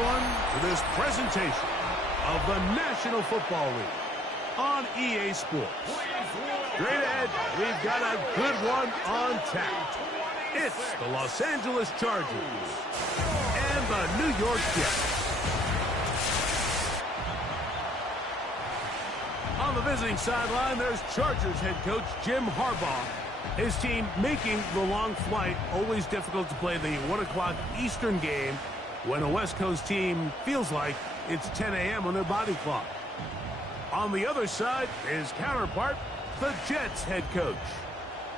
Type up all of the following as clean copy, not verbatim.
everyone, to this presentation of the National Football League on EA Sports. Straight ahead, we've got a good one on tap. It's the Los Angeles Chargers and the New York Jets. On the visiting sideline, there's Chargers head coach Jim Harbaugh. His team making the long flight. Always difficult to play the 1 o'clock Eastern game when a West Coast team feels like it's 10 a.m. on their body clock. On the other side, his counterpart, the Jets head coach.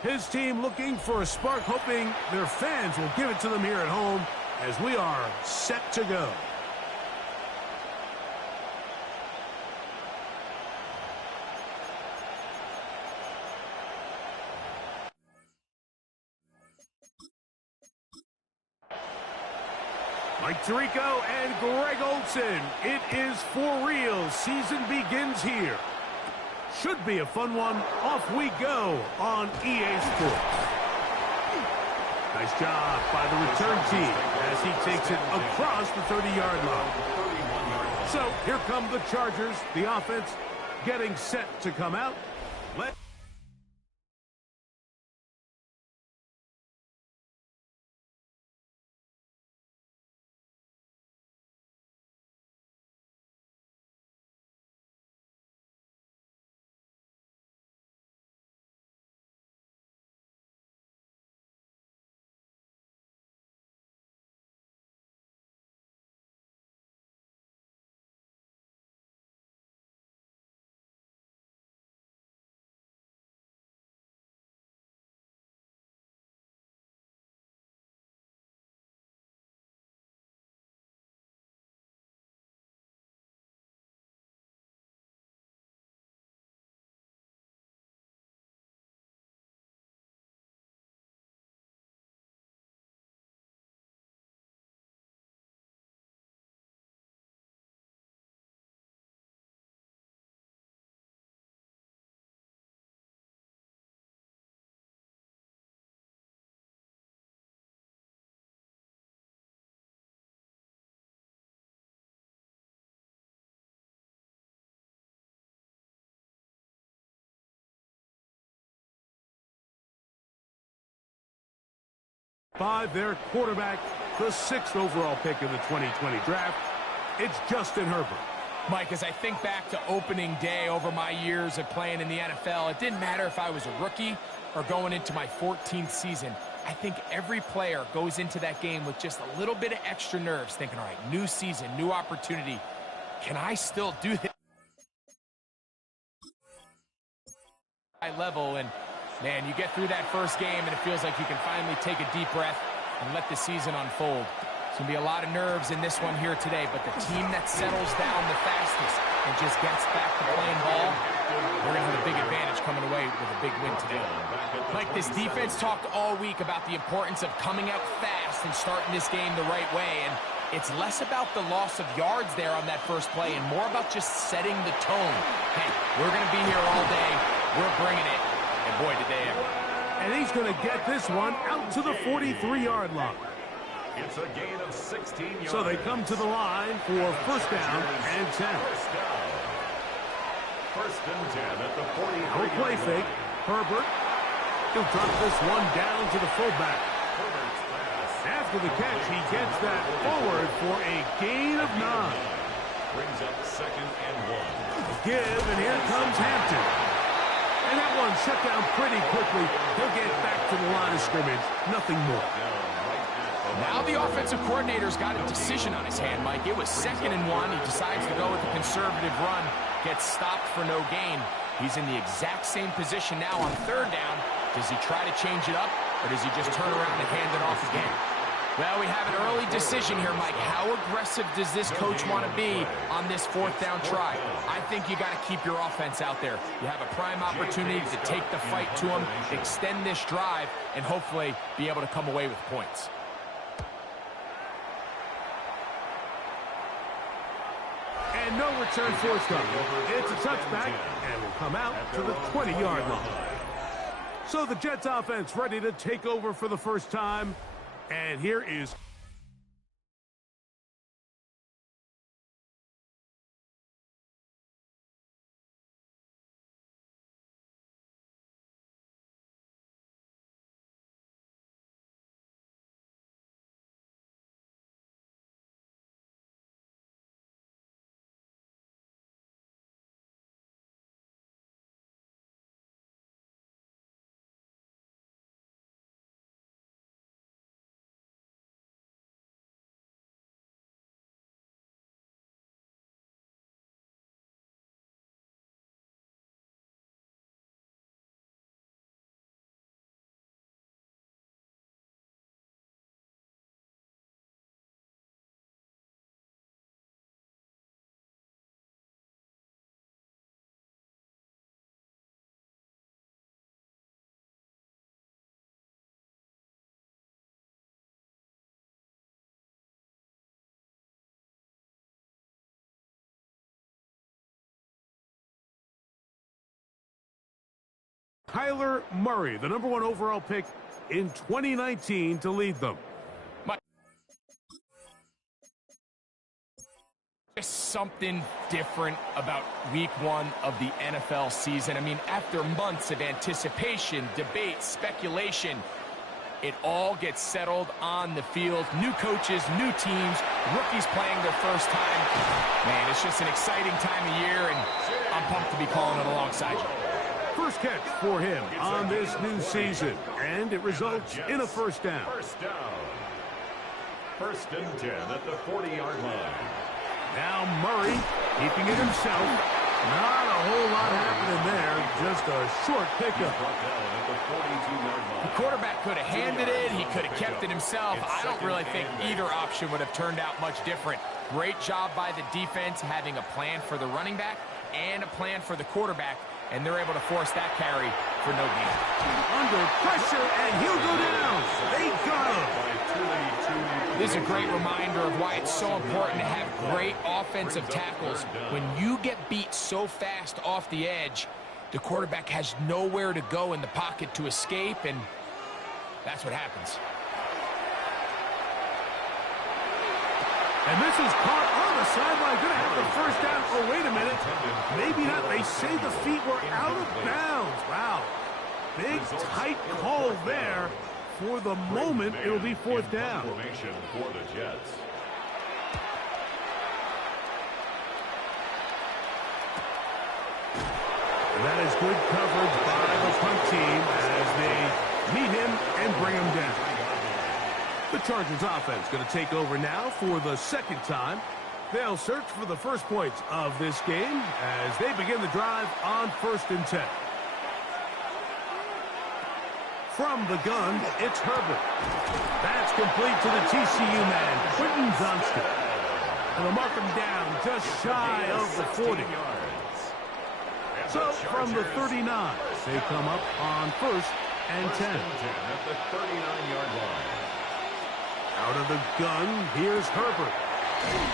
His team looking for a spark, hoping their fans will give it to them here at home as we are set to go. Mike Tirico and Greg Olsen. It is for real. Season begins here. Should be a fun one. Off we go on EA Sports. Nice job by the return team as he takes it across the 30-yard line. So here come the Chargers. The offense getting set to come out. By their quarterback, the 6th overall pick in the 2020 draft, it's Justin Herbert. Mike, as I think back to opening day over my years of playing in the NFL, it didn't matter if I was a rookie or going into my 14th season. I think every player goes into that game with just a little bit of extra nerves, thinking, all right, new season, new opportunity. Can I still do this? High level, and man, you get through that first game and it feels like you can finally take a deep breath and let the season unfold. It's going to be a lot of nerves in this one here today, but the team that settles down the fastest and just gets back to playing ball, they're going to have a big advantage coming away with a big win today. Like, this defense talked all week about the importance of coming out fast and starting this game the right way, and it's less about the loss of yards there on that first play and more about just setting the tone. Hey, we're going to be here all day. We're bringing it. And boy, did they ever. And he's going to get this one out to the 43-yard line. It's a gain of 16 yards. So they come to the line for first down and 10. First and 10 at the 43. No play fake. Herbert. He'll drop this one down to the fullback. After the catch, he gets that forward for a gain of 9. Brings up 2nd and 1. Give, and here comes Hampton. And that one shut down pretty quickly. He'll get back to the line of scrimmage. Nothing more. Now the offensive coordinator's got a decision on his hand, Mike. It was 2nd and 1. He decides to go with a conservative run. Gets stopped for no gain. He's in the exact same position now on 3rd down. Does he try to change it up, or does he just turn around and hand it off again? Well, we have an early decision here, Mike. How aggressive does this coach want to be on this 4th down try? I think you got to keep your offense out there. You have a prime opportunity to take the fight to him, extend this drive, and hopefully be able to come away with points. And no return forthcoming. It's a touchback, and will come out to the 20-yard line. So the Jets offense ready to take over for the first time. And here is Kyler Murray, the #1 overall pick in 2019, to lead them. Just something different about week 1 of the NFL season. I mean, after months of anticipation, debate, speculation, it all gets settled on the field. New coaches, new teams, rookies playing their first time. Man, it's just an exciting time of year, and I'm pumped to be calling it alongside you. First catch for him on this new season, and it results in a first down. First down. 1st and 10 at the 40-yard line. Now Murray keeping it himself. Not a whole lot happening there. Just a short pickup. The quarterback could have handed it. He could have kept it himself. I don't really think either option would have turned out much different. Great job by the defense having a plan for the running back and a plan for the quarterback, and they're able to force that carry for no gain. Under pressure, and he'll go down. They got him. This is a great reminder of why it's so important to have great offensive tackles. When you get beat so fast off the edge, the quarterback has nowhere to go in the pocket to escape, and that's what happens. And this is caught on the sideline. Going to have the first down. Oh, wait a minute. Maybe not. They say the feet were out of bounds. Wow. Big, tight call there. For the moment, it'll be 4th down. For the Jets. And that is good coverage by the punt team as they meet him and bring him down. The Chargers offense going to take over now for the 2nd time. They'll search for the first points of this game as they begin the drive on 1st and 10. From the gun, it's Herbert. That's complete to the TCU man, Quentin Johnston. And they'll mark him down just shy of the 40. So from the 39, they come up on 1st and 10. At the 39-yard line. Out of the gun, here's Herbert.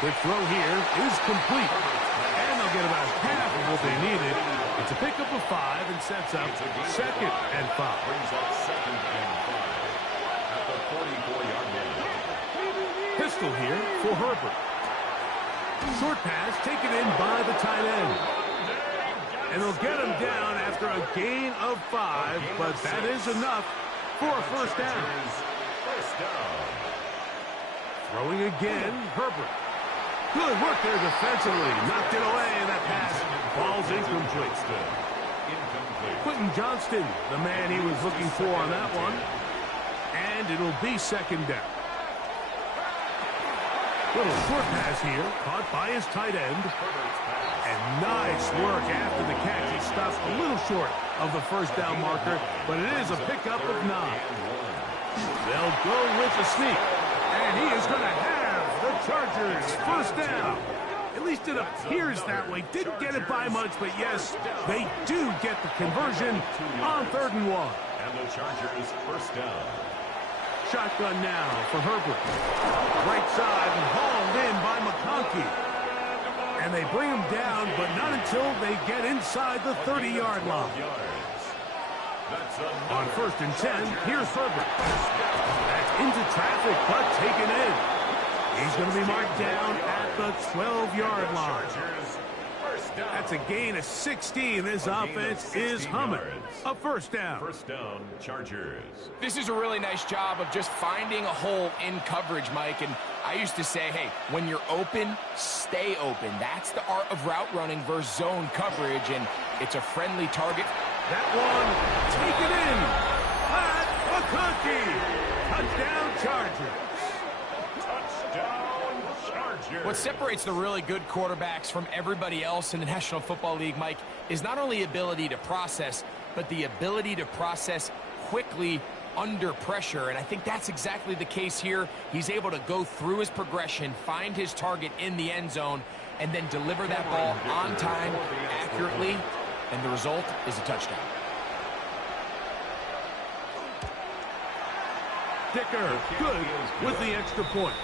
The throw here is complete. And they'll get about half of what they needed. It's a pickup of 5 and sets up 2nd and 5. Brings up 2nd and 5 at the 44-yard line. Pistol here for Herbert. Short pass taken in by the tight end. And they'll get him down after a gain of 5, but that is enough for a first down. First down. Throwing again, Herbert. Good work there defensively. Knocked it away, and that pass falls incomplete. Quentin Johnston, the man he was looking for on that one. And it'll be 2nd down. Little short pass here, caught by his tight end. And nice work after the catch. He stops a little short of the first down marker, but it is a pickup of 9. They'll go with the sneak. And he is going to have the Chargers first down. At least it appears that way. Didn't get it by much, but yes, they do get the conversion on 3rd and 1. And the Chargers first down. Shotgun now for Herbert. Right side and hauled in by McConkey. And they bring him down, but not until they get inside the 30-yard line. On 1st and 10, here's Herbert. That's into traffic, but taken in. He's going to be marked down at the 12-yard line. That's a gain of 16. This offense is humming. A first down. First down, Chargers. This is a really nice job of just finding a hole in coverage, Mike. And I used to say, hey, when you're open, stay open. That's the art of route running versus zone coverage, and it's a friendly target. That one, taken in. Pat McConkey. Touchdown, Chargers. Touchdown, Chargers. What separates the really good quarterbacks from everybody else in the National Football League, Mike, is not only ability to process, but the ability to process quickly under pressure. And I think that's exactly the case here. He's able to go through his progression, find his target in the end zone, and then deliver that ball on time, accurately, and the result is a touchdown. Dicker, good with the extra point.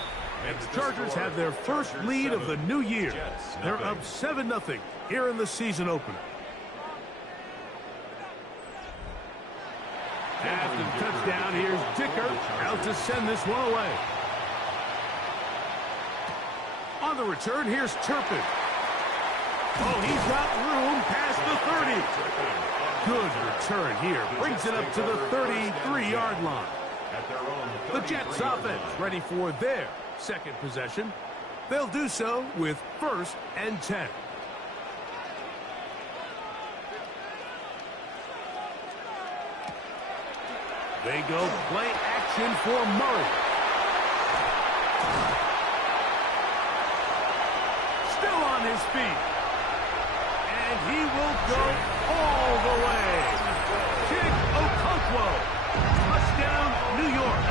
And the Chargers have their first lead of the new year. They're up 7-0 here in the season opener. After the touchdown, here's Dicker out to send this one away. On the return, here's Turpin. Oh, he's got room past the 30. Good return here. Brings it up to the 33-yard line. The Jets offense ready for their second possession. They'll do so with 1st and 10. They go play action for Murray. Still on his feet. And he will go all the way. Kick Okonkwo. Touchdown, New York.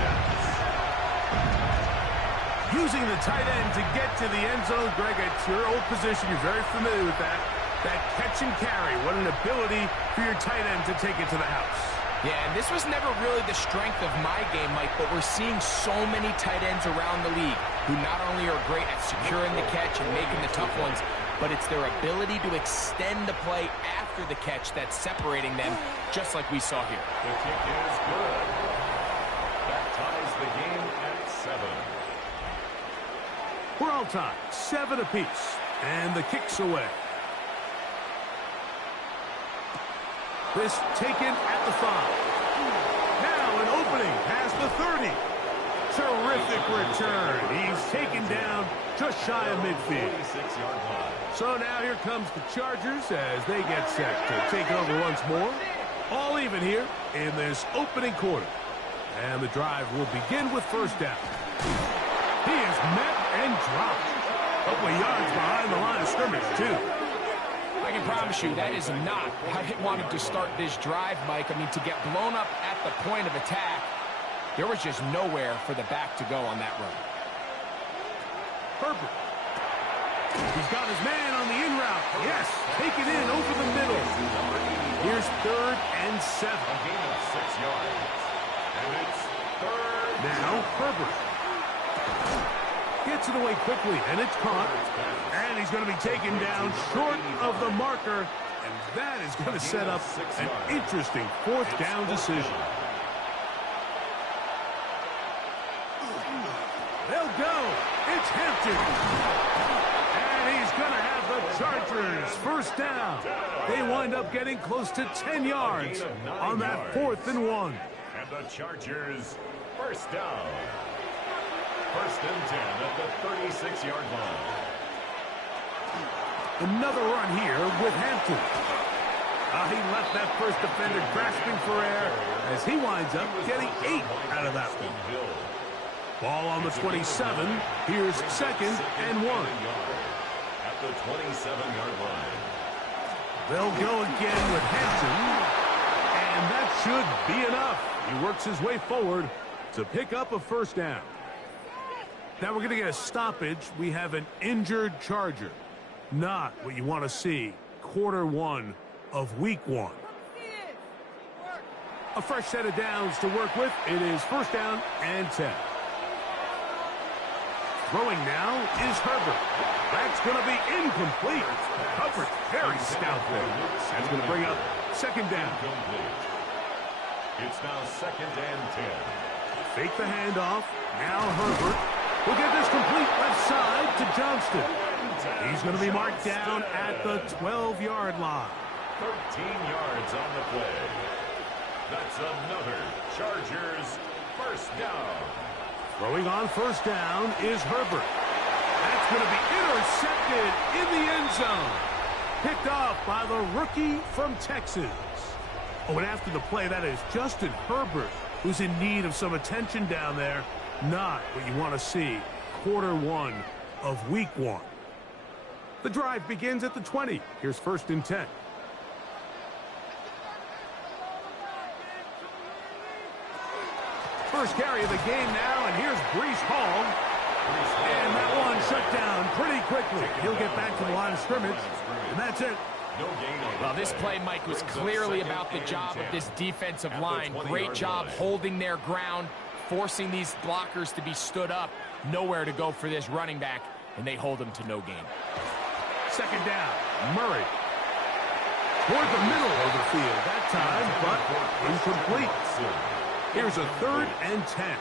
Using the tight end to get to the end zone. Greg, it's your old position. You're very familiar with that. That catch and carry. What an ability for your tight end to take it to the house. Yeah, and this was never really the strength of my game, Mike, but we're seeing so many tight ends around the league who not only are great at securing the catch and making the tough ones, but it's their ability to extend the play after the catch that's separating them, just like we saw here. The kick is good. That ties the game at 7. We're all tied, 7 apiece, and the kick's away. This taken at the 5. Now an opening past the 30. Terrific return. He's taken down just shy of midfield. So now here comes the Chargers as they get set to take over once more. All even here in this opening quarter. And the drive will begin with 1st down. He is met and dropped. A couple of yards behind the line of scrimmage, too. I can promise you that is not how he wanted to start this drive, Mike. I mean, to get blown up at the point of attack, there was just nowhere for the back to go on that run. Herbert. He's got his man on the in route. Yes, take it in over the middle. Here's 3rd and 7. A gain of 6 yards. And it's 3rd. Now Herbert. Gets it away quickly, and it's caught. And he's going to be taken down short of the marker. And that is going to set up an interesting 4th down decision. They'll go. It's Hampton. And he's going to have the Chargers 1st down. They wind up getting close to 10 yards on that 4th and 1. And the Chargers 1st down. 1st and 10 at the 36-yard line. Another run here with Hampton. He left that first defender grasping for air as he winds up getting 8 out of that one. Ball on the 27. Here's 2nd and 1. At the 27-yard line. They'll go again with Hampton. And that should be enough. He works his way forward to pick up a 1st down. Now we're going to get a stoppage. We have an injured Charger. Not what you want to see. Quarter 1 of week 1. A fresh set of downs to work with. It is 1st down and 10. Throwing now is Herbert. That's going to be incomplete. Covered very stout there. That's going to bring up 2nd down. It's now 2nd and 10. Fake the handoff. Now Herbert will get this complete left side to Johnston. He's going to be marked down at the 12-yard line. 13 yards on the play. That's another Chargers 1st down. Throwing on 1st down is Herbert. That's going to be intercepted in the end zone. Picked off by the rookie from Texas. Oh, and after the play, that is Justin Herbert, who's in need of some attention down there. Not what you want to see. Quarter 1 of week 1. The drive begins at the 20. Here's 1st and 10. First carry of the game now, and here's Breece Hall. And that one shut down pretty quickly. He'll get back to the line of scrimmage, and that's it. Well, this play, Mike, was clearly about the job of this defensive line. Great job holding their ground, forcing these blockers to be stood up. Nowhere to go for this running back, and they hold him to no gain. 2nd down, Murray. Toward the middle of the field that time, but incomplete. Here's a 3rd and 10.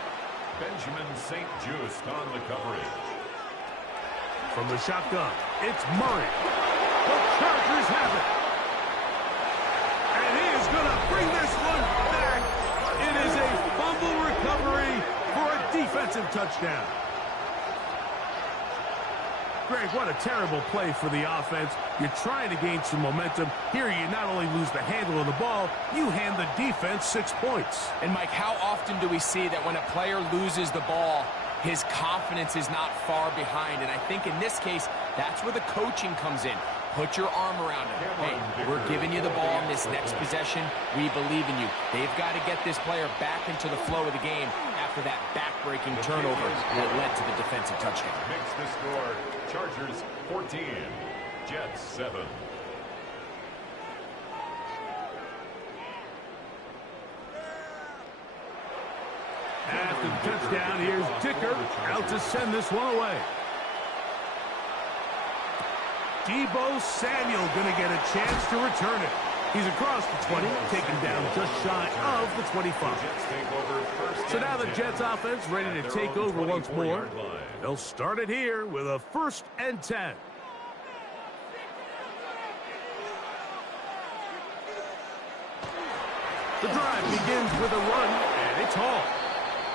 Benjamin St. Just on the coverage. From the shotgun, it's Murray. The Chargers have it. And he is going to bring this one back. It is a fumble recovery for a defensive touchdown. Greg, what a terrible play for the offense. You're trying to gain some momentum. Here you not only lose the handle of the ball, you hand the defense 6 points. And, Mike, how often do we see that when a player loses the ball, his confidence is not far behind? And I think in this case, that's where the coaching comes in. Put your arm around him. Hey, we're giving you the ball in this next possession. We believe in you. They've got to get this player back into the flow of the game after that back-breaking turnover that led to the defensive touchdown. Makes the score Chargers 14, Jets 7. After the touchdown, here's Dicker out to send this one away. Deebo Samuel going to get a chance to return it. He's across the 20, taken down just shy of the 25. So now the Jets offense ready to take over once more. They'll start it here with a 1st and 10. The drive begins with a run, and it's Hall.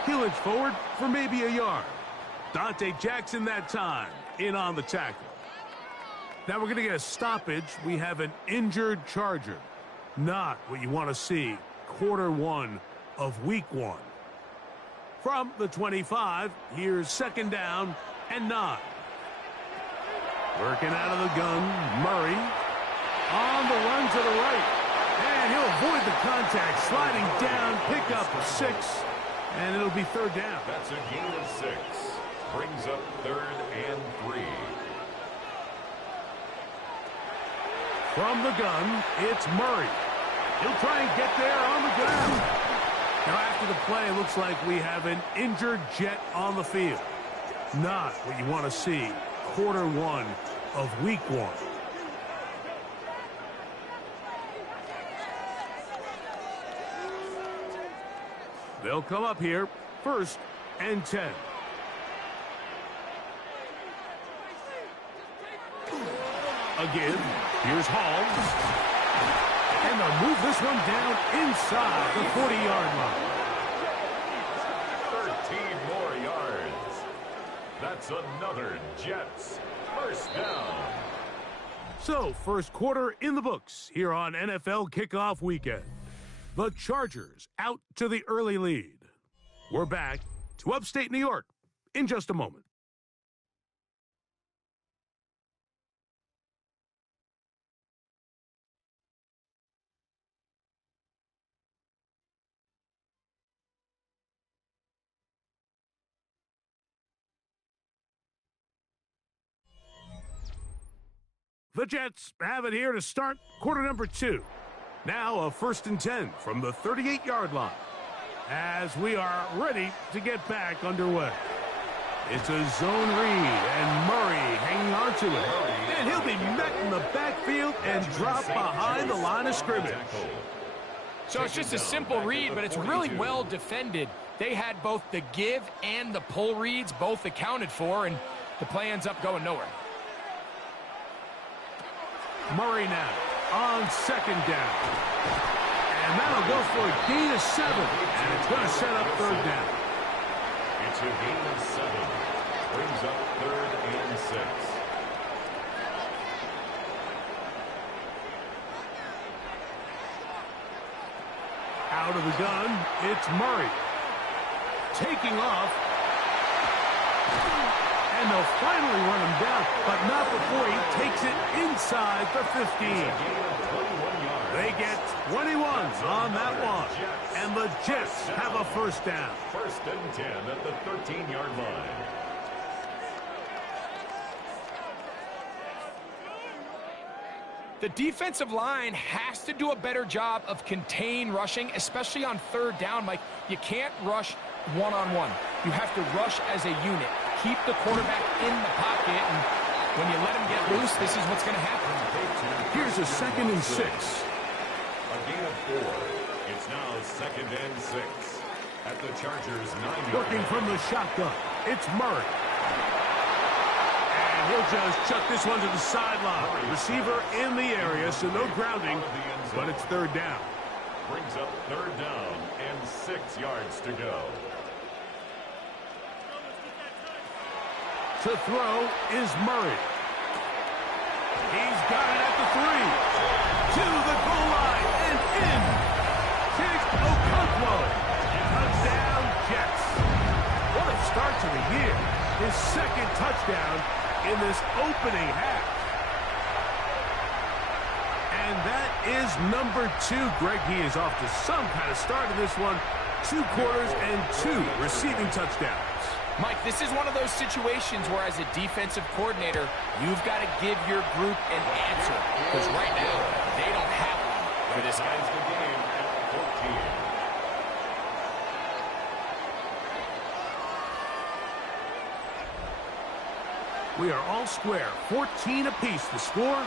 He'll inch forward for maybe a yard. Dante Jackson that time in on the tackle. Now we're going to get a stoppage. We have an injured Charger. Not what you want to see. Quarter 1 of week 1. From the 25, here's 2nd down and 9. Working out of the gun, Murray. On the run to the right. And he'll avoid the contact. Sliding down, pick up a 6. And it'll be 3rd down. That's a gain of 6. Brings up 3rd and 3. From the gun, it's Murray. He'll try and get there on the ground. Now after the play, it looks like we have an injured Jet on the field. Not what you want to see. Quarter 1 of week 1. They'll come up here, 1st and 10. Again, here's Hall. And they'll move this one down inside the 40-yard line. 13 more yards. That's another Jets 1st down. So, 1st quarter in the books here on NFL Kickoff Weekend. The Chargers out to the early lead. We're back to upstate New York in just a moment. The Jets have it here to start quarter number 2. Now a 1st and 10 from the 38-yard line as we are ready to get back underway. It's a zone read, and Murray hanging on to it. And he'll be met in the backfield and dropped behind the line of scrimmage. So it's just a simple read, but it's really well defended. They had both the give and the pull reads both accounted for, and the play ends up going nowhere. Murray now on 2nd down. And that'll go for a gain of 7. And it's going to set up 3rd down. It's a gain of 7. Brings up 3rd and 6. Out of the gun, it's Murray. Taking off. And they'll finally run him down, but not before he takes it inside the 15. They get 21 on that one, and the Jets have a 1st down. 1st and 10 at the 13-yard line. The defensive line has to do a better job of contain rushing, especially on 3rd down, Mike. You can't rush one-on-one. You have to rush as a unit. Keep the quarterback in the pocket, and when you let him get loose, this is what's going to happen. Here's a 2nd and 6. A gain of 4. It's now second and 6 at the Chargers' 9-yard line. Working from the shotgun, it's Murray. And he'll just chuck this one to the sideline. Receiver in the area, so no grounding, but it's third down. Brings up third down and 6 yards to go. To throw is Murray. He's got it at the 3. To the goal line and in. Chase Okonkwo. Touchdown, Jets. What a start to the year. His second touchdown in this opening half. And that is number 2. Greg, he is off to some kind of start in this one. 2 quarters and 2 receiving touchdowns. Mike, this is one of those situations where as a defensive coordinator, you've got to give your group an answer. Because right now, they don't have one for this guy. The game at 14. We are all square. 14 apiece the score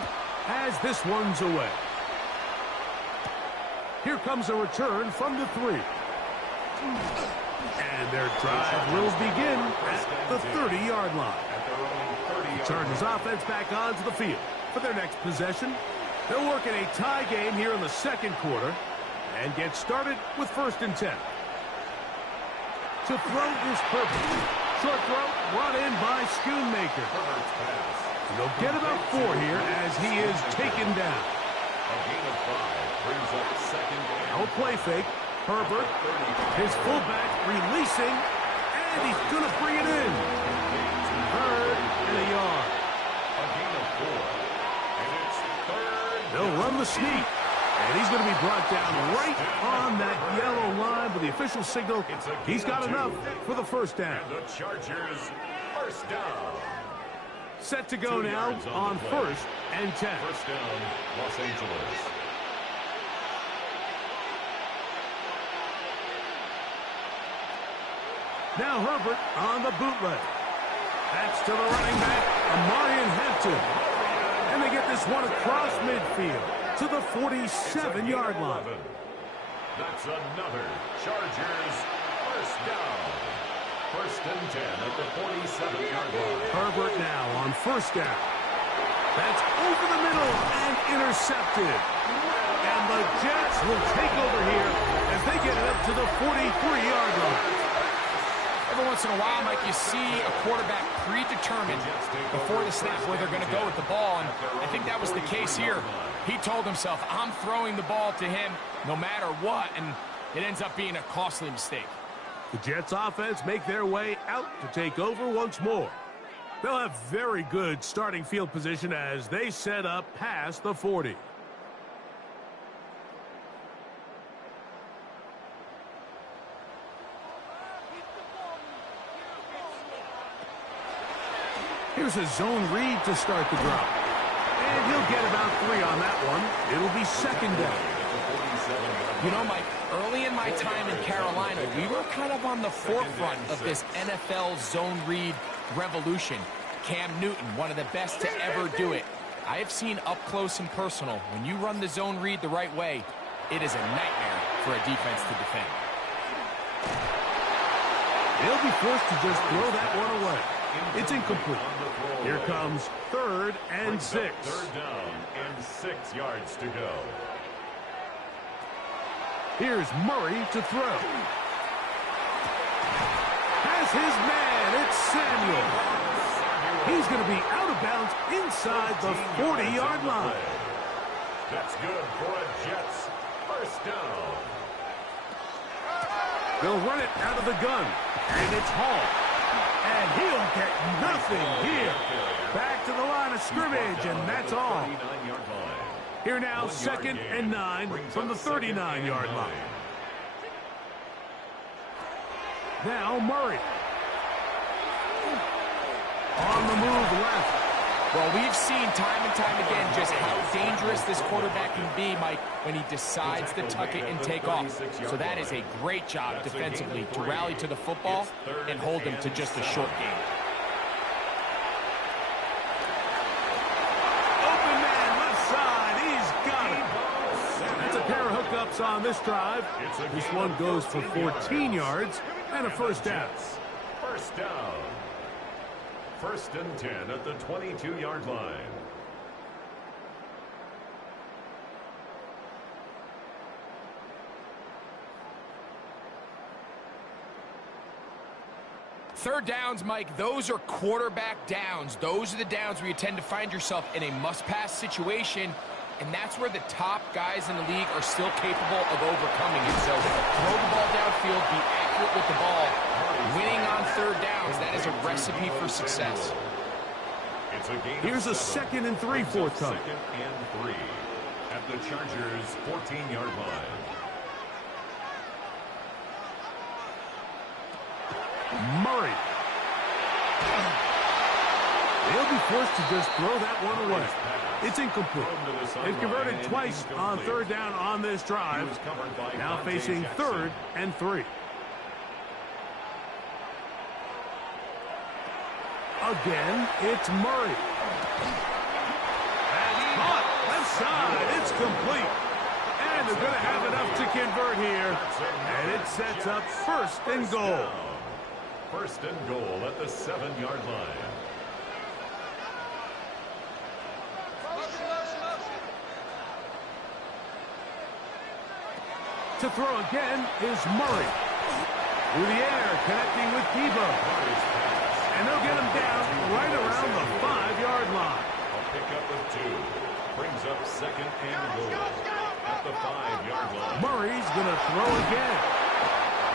as this one's away. Here comes a return from the 3. And their drive will begin at the 30-yard line. Chargers offense back onto the field for their next possession. They'll work in a tie game here in the second quarter and get started with 1st and 10. To throw is Herbert. Short throw brought in by Schoonmaker. And they'll get about 4 here as he is taken down. A gain of 5 brings up second down. No play fake. Herbert, his fullback releasing, and he's going to bring it in. 3rd and a yard. A gain of 4. And it's 3rd. They'll run the sneak. And he's going to be brought down right on that yellow line with the official signal. He's got enough for the 1st down. And the Chargers, 1st down. Set to go now on 1st and 10. 1st down, Los Angeles. Now Herbert on the bootleg. That's to the running back, Amarian Hampton. And they get this one across midfield to the 47-yard line. That's another Chargers 1st down. 1st and 10 at the 47-yard line. Herbert now on 1st down. That's over the middle and intercepted. And the Jets will take over here as they get it up to the 43-yard line. Every once in a while, Mike, you see a quarterback predetermined before the snap where they're going to go with the ball, and I think that was the case here. He told himself, I'm throwing the ball to him no matter what, and it ends up being a costly mistake. The Jets offense make their way out to take over once more. They'll have very good starting field position as they set up past the 40. Here's a zone read to start the drop. And he'll get about 3 on that one. It'll be 2nd down. You know, Mike, early in my time in Carolina, we were kind of on the forefront of this NFL zone read revolution. Cam Newton, one of the best to ever do it. I have seen up close and personal, when you run the zone read the right way, it is a nightmare for a defense to defend. They'll be forced to just throw that one away. It's incomplete. Here comes 3rd and 6. 3rd down and 6 yards to go. Here's Murray to throw. Has his man. It's Samuel. He's going to be out of bounds inside the 40-yard line. That's good for a Jets 1st down. They'll run it out of the gun. And it's Hall. And he'll get nothing here. Back to the line of scrimmage, and that's all. Here now, 2nd and 9 from the 39-yard line. Now Murray. On the move left. Well, we've seen time and time again just how dangerous this quarterback can be, Mike, when he decides to tuck it and take off. So that is a great job defensively to rally to the football and hold him to just a short game. Open man left side. He's got it. That's a pair of hookups stops on this drive. This one goes for 14 yards and a first down. First down. 1st and 10 at the 22-yard line. Third downs, Mike, those are quarterback downs. Those are the downs where you tend to find yourself in a must-pass situation, and that's where the top guys in the league are still capable of overcoming it. So throw the ball downfield, be accurate with the ball. Winning on third downs, that is a recipe for success. Here's a 2nd and 3 fourth time. 2nd and 3 at the Chargers' 14-yard line. Murray. They'll be forced to just throw that one away. It's incomplete. They've converted twice on third down on this drive. Now facing 3rd and 3. Again, it's Murray. That's caught. Left side. It's complete. And they're going to have enough to convert here. And it sets up 1st and goal. 1st and goal at the 7-yard line. To throw again is Murray. Through the air, connecting with Debo. And they'll get him down right around the 5-yard line. A pickup of 2. Brings up 2nd and goal at the 5-yard line. Murray's going to throw again.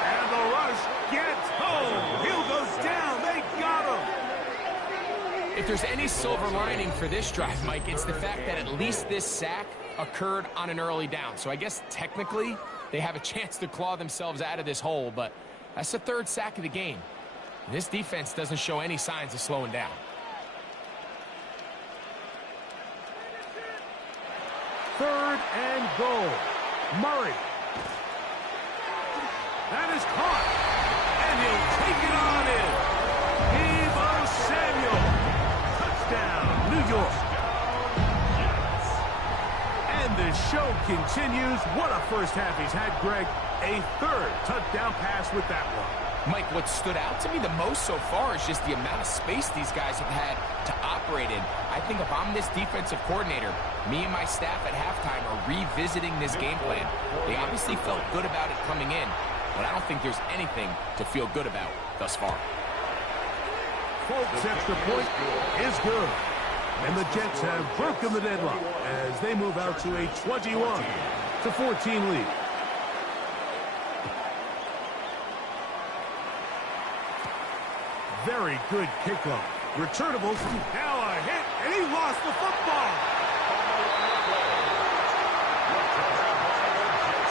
And the rush gets home. He'll go down. They got him. If there's any silver lining for this drive, Mike, it's the fact that at least this sack occurred on an early down. So I guess technically they have a chance to claw themselves out of this hole, but that's the 3rd sack of the game. This defense doesn't show any signs of slowing down. Third and goal. Murray. That is caught. And he'll take it on in. Debo Samuel. Touchdown, New York. And the show continues. What a first half he's had, Greg. A 3rd touchdown pass with that one. Mike, what stood out to me the most so far is just the amount of space these guys have had to operate in. I think if I'm this defensive coordinator, me and my staff at halftime are revisiting this game plan. They obviously felt good about it coming in, but I don't think there's anything to feel good about thus far. Folks, extra point is good. And the Jets have broken the deadlock as they move out to a 21-14 lead. Very good kickoff. Returnable. Now a hit, and he lost the football.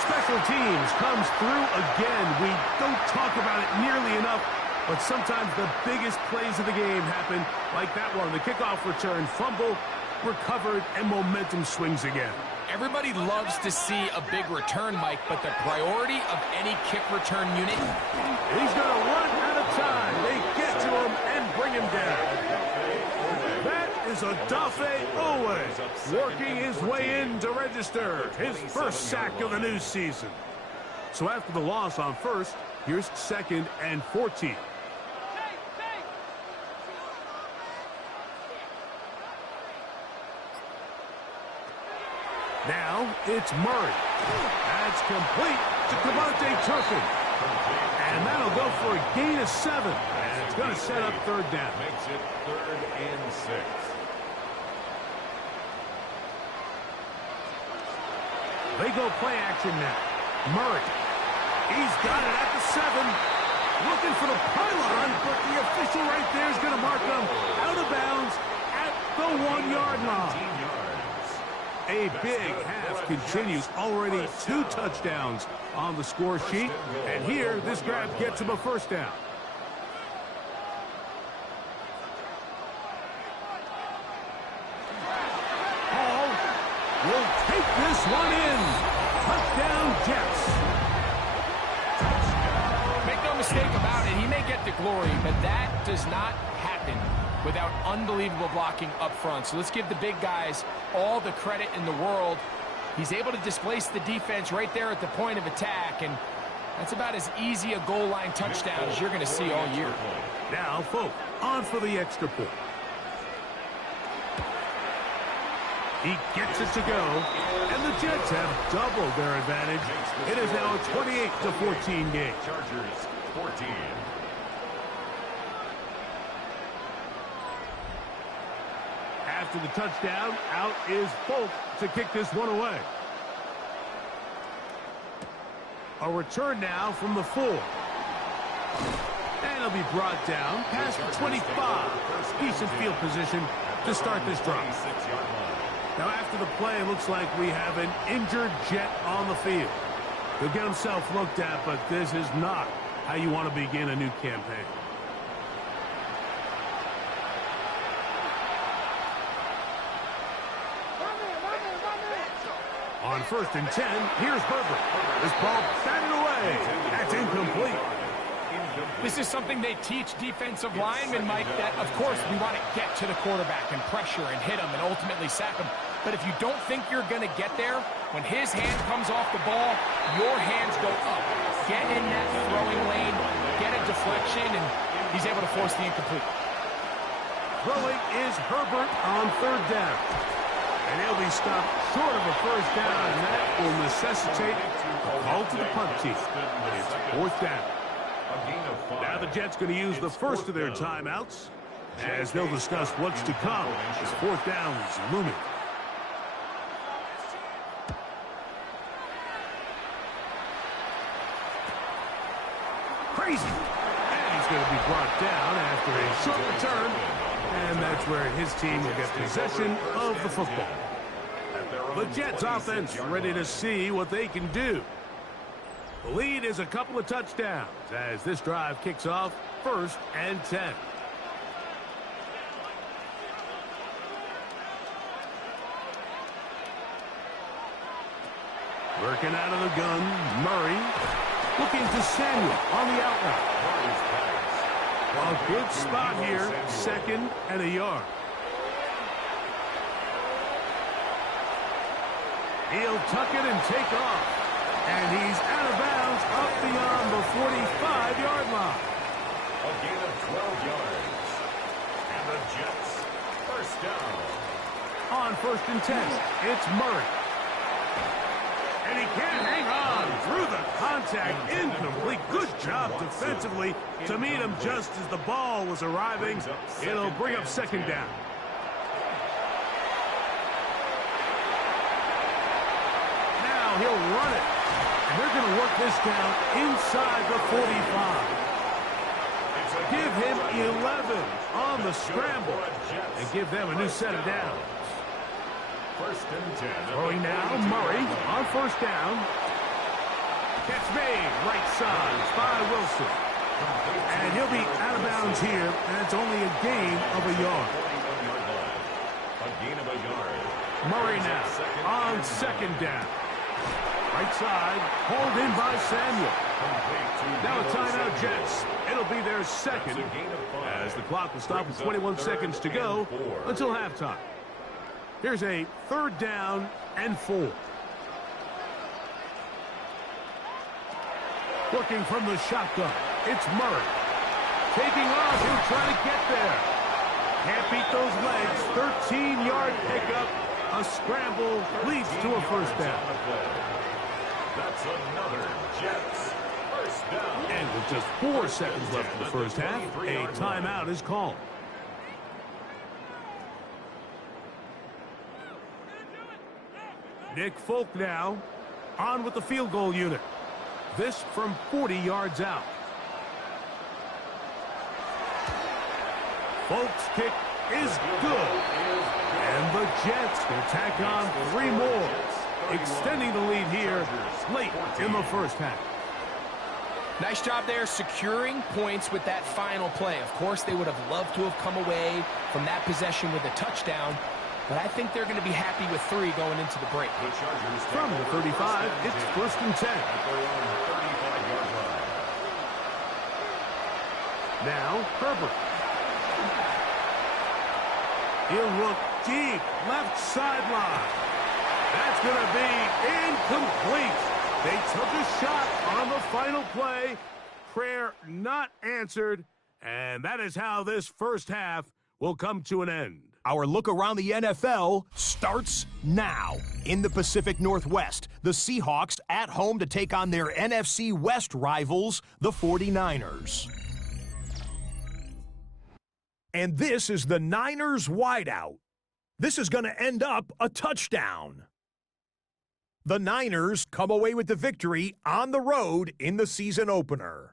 Special teams comes through again. We don't talk about it nearly enough, but sometimes the biggest plays of the game happen like that one. The kickoff return, fumble, recovered, and momentum swings again. Everybody loves to see a big return, Mike, but the priority of any kick return unit... He's going to run out of time. They get to him and bring him down. That is Odafe Owe working his way in to register his first sack of the new season. So after the loss on 1st, here's 2nd and 14. Now it's Murray. That's complete to Devontae Turpin. And that'll go for a gain of 7. And it's going to set up 3rd down. Makes it 3rd and 6. They go play action now. Murray. He's got it at the 7. Looking for the pylon, but the official right there is going to mark him out of bounds at the 1-yard line. A big half continues. Already 2 touchdowns on the score sheet. And here, this grab gets him a first down. Hall will take this one in. Touchdown, Jets. Make no mistake about it, he may get the glory, but that does not happen without unbelievable blocking up front. So let's give the big guys all the credit in the world. He's able to displace the defense right there at the point of attack, and that's about as easy a goal line touchdown as you're going to see all year. Now, Folk on for the extra point. He gets it to go, and the Jets have doubled their advantage. It is now a 28-14 game. Chargers 14. After the touchdown, out is Folk to kick this one away. A return now from the 4. And he'll be brought down past the 25. Decent field position to start this drive. Now, after the play, it looks like we have an injured Jet on the field. He'll get himself looked at, but this is not how you want to begin a new campaign. On 1st and 10, here's Herbert. This ball batted away. That's incomplete. This is something they teach defensive linemen, Mike, that, of course, we want to get to the quarterback and pressure and hit him and ultimately sack him. But if you don't think you're going to get there, when his hand comes off the ball, your hands go up. Get in that throwing lane, get a deflection, and he's able to force the incomplete. Throwing is Herbert on 3rd down. And he'll be stopped short of a 1st down, and that will necessitate a call to the punt team. It's 4th down. Now the Jets going to use the first of their timeouts as they'll discuss what's to come as 4th down is looming. Crazy. And he's going to be brought down after a short return. And that's where his team will get possession of the football. The Jets offense ready to see what they can do. The lead is a couple of touchdowns as this drive kicks off 1st and 10. Working out of the gun, Murray looking to Samuel on the outlet. A good spot here, 2nd and a yard. He'll tuck it and take off. And he's out of bounds up beyond the 45-yard line. A gain of 12 yards. And the Jets, 1st down. On 1st and 10, it's Murray. And he can't hang on through the contact. Incomplete. Good job defensively to meet him just as the ball was arriving. It'll bring up 2nd down. Now he'll run it. And they're going to work this down inside the 45. Give him 11 on the scramble and give them a new set of downs. 1st and 10. Throwing now, Murray on 1st down. Catch made, right side by Wilson. And he'll be out of bounds here, and it's only a gain of a yard. A gain of a yard. Murray now on 2nd down. Right side, hauled in by Samuel. Now a timeout, Jets. It'll be their 2nd as the clock will stop with 21 seconds to go until halftime. Here's a 3rd down and 4. Working from the shotgun, it's Murray. Taking off, he'll try to get there. Can't beat those legs. 13-yard pickup. A scramble leads to a 1st down. That's another Jets 1st down. And with just 4 seconds left in the 1st half, a timeout is called. Nick Folk now on with the field goal unit. This from 40 yards out. Folk's kick is good. And the Jets will tack on 3 more, extending the lead here late in the 1st half. Nice job there securing points with that final play. Of course, they would have loved to have come away from that possession with a touchdown, but I think they're going to be happy with 3 going into the break. From the 35, it's 1st and 10. Now, Herbert. He'll look deep, left sideline. That's going to be incomplete. They took a shot on the final play. Prayer not answered. And that is how this first half will come to an end. Our look around the NFL starts now. In the Pacific Northwest, the Seahawks at home to take on their NFC West rivals, the 49ers. And this is the Niners wideout. This is going to end up a touchdown. The Niners come away with the victory on the road in the season opener.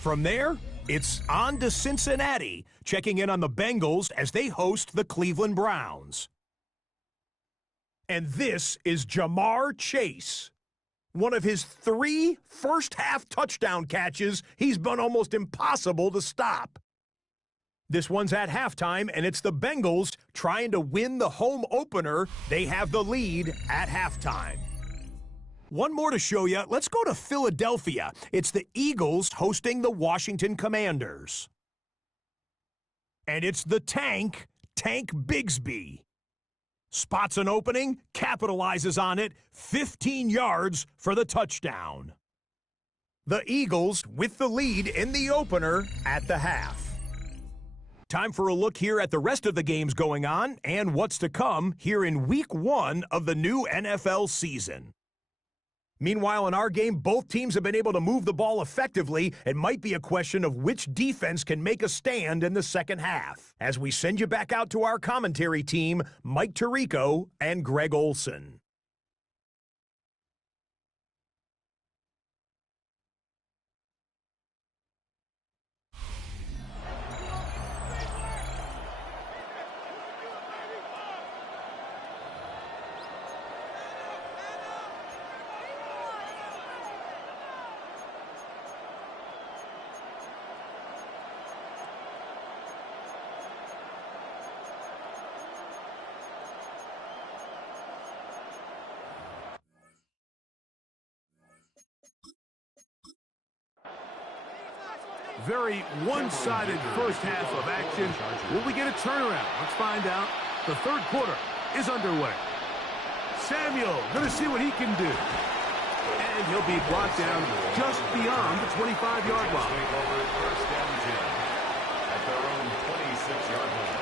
From there, it's on to Cincinnati, checking in on the Bengals as they host the Cleveland Browns. And this is Jamar Chase. One of his 3 first-half touchdown catches he's been almost impossible to stop. This one's at halftime, and it's the Bengals trying to win the home opener. They have the lead at halftime. One more to show you. Let's go to Philadelphia. It's the Eagles hosting the Washington Commanders. And it's the Tank Bigsby. Spots an opening, capitalizes on it, 15 yards for the touchdown. The Eagles with the lead in the opener at the half. Time for a look here at the rest of the games going on and what's to come here in Week 1 of the new NFL season. Meanwhile, in our game, both teams have been able to move the ball effectively. It might be a question of which defense can make a stand in the second half. As we send you back out to our commentary team, Mike Tirico and Greg Olson. Very one-sided first half of action. Will we get a turnaround? Let's find out. The third quarter is underway. Samuel going to see what he can do. And he'll be brought down just beyond the 25-yard line. First down 10 at their own 26-yard line.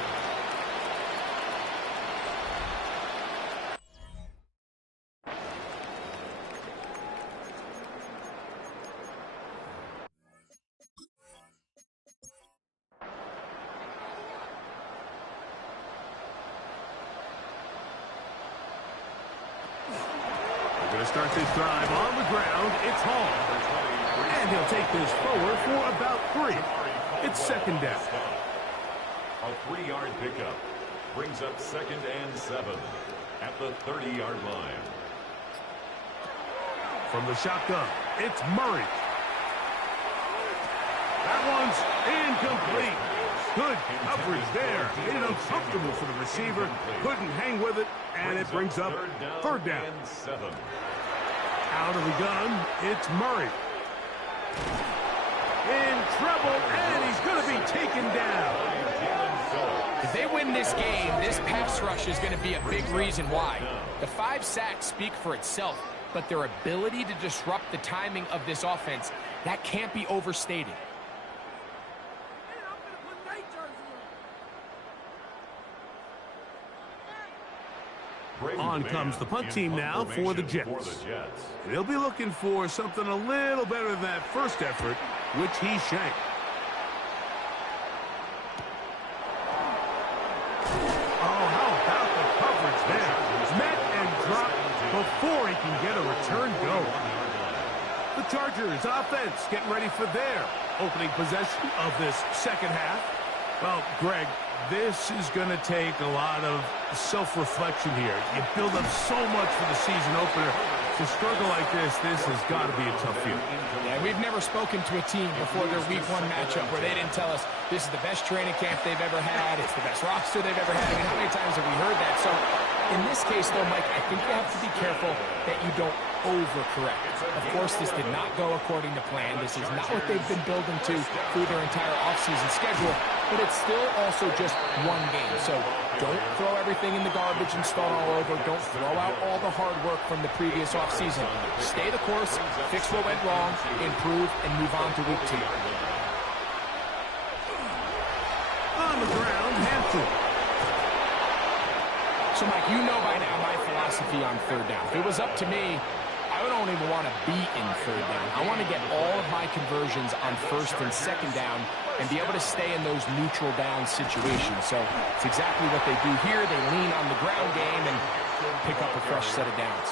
Going to start this drive on the ground. It's Hall. And he'll take this forward for about 3. It's second down. A 3-yard pickup brings up 2nd and 7 at the 30-yard line. From the shotgun, it's Murray. That one's incomplete. Good coverage there. Made it uncomfortable for the receiver. Couldn't hang with it, and it brings up third down. And 7. Out of the gun, it's Murray. In trouble, and he's going to be taken down. If they win this game, this pass rush is going to be a big reason why. The 5 sacks speak for itself, but their ability to disrupt the timing of this offense, that can't be overstated. On comes the punt team now for the Jets. They'll be looking for something a little better than that first effort, which he shanked. Oh, how about the coverage there? Met and dropped before he can get a return go. The Chargers offense getting ready for their opening possession of this second half. Well, Greg, this is going to take a lot of self-reflection here. You build up so much for the season opener. To struggle like this has got to be a tough field. Yeah, we've never spoken to a team before their Week 1 matchup where they didn't tell us this is the best training camp they've ever had, it's the best roster they've ever had. I mean, how many times have we heard that? So, in this case, though, Mike, I think you have to be careful that you don't overcorrect. Of course, this did not go according to plan. This is not what they've been building to through their entire offseason schedule, but it's still also just one game. So don't throw everything in the garbage and start all over. Don't throw out all the hard work from the previous offseason. Stay the course, fix what went wrong, improve, and move on to week 2. On the ground, Hampton. So, Mike, you know by now my philosophy on third down. If it was up to me, I don't even want to be in third down. I want to get all of my conversions on first and second down and be able to stay in those neutral down situations. So it's exactly what they do here. They lean on the ground game and pick up a fresh set of downs.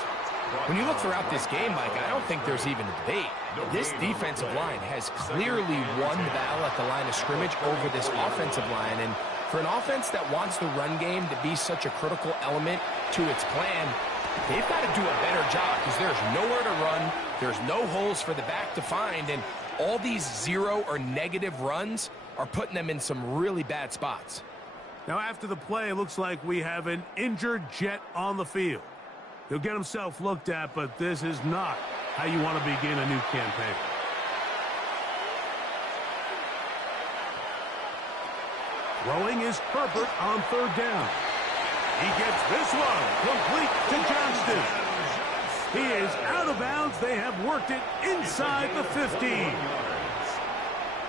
When you look throughout this game, Mike, I don't think there's even a debate. This defensive line has clearly won the battle at the line of scrimmage over this offensive line. And for an offense that wants the run game to be such a critical element to its plan, they've got to do a better job because there's nowhere to run. There's no holes for the back to find. And all these 0 or negative runs are putting them in some really bad spots. Now, after the play, it looks like we have an injured Jet on the field. He'll get himself looked at, but this is not how you want to begin a new campaign. Throwing is Herbert on third down. He gets this one complete to Johnston. He is out of bounds. They have worked it inside the 15.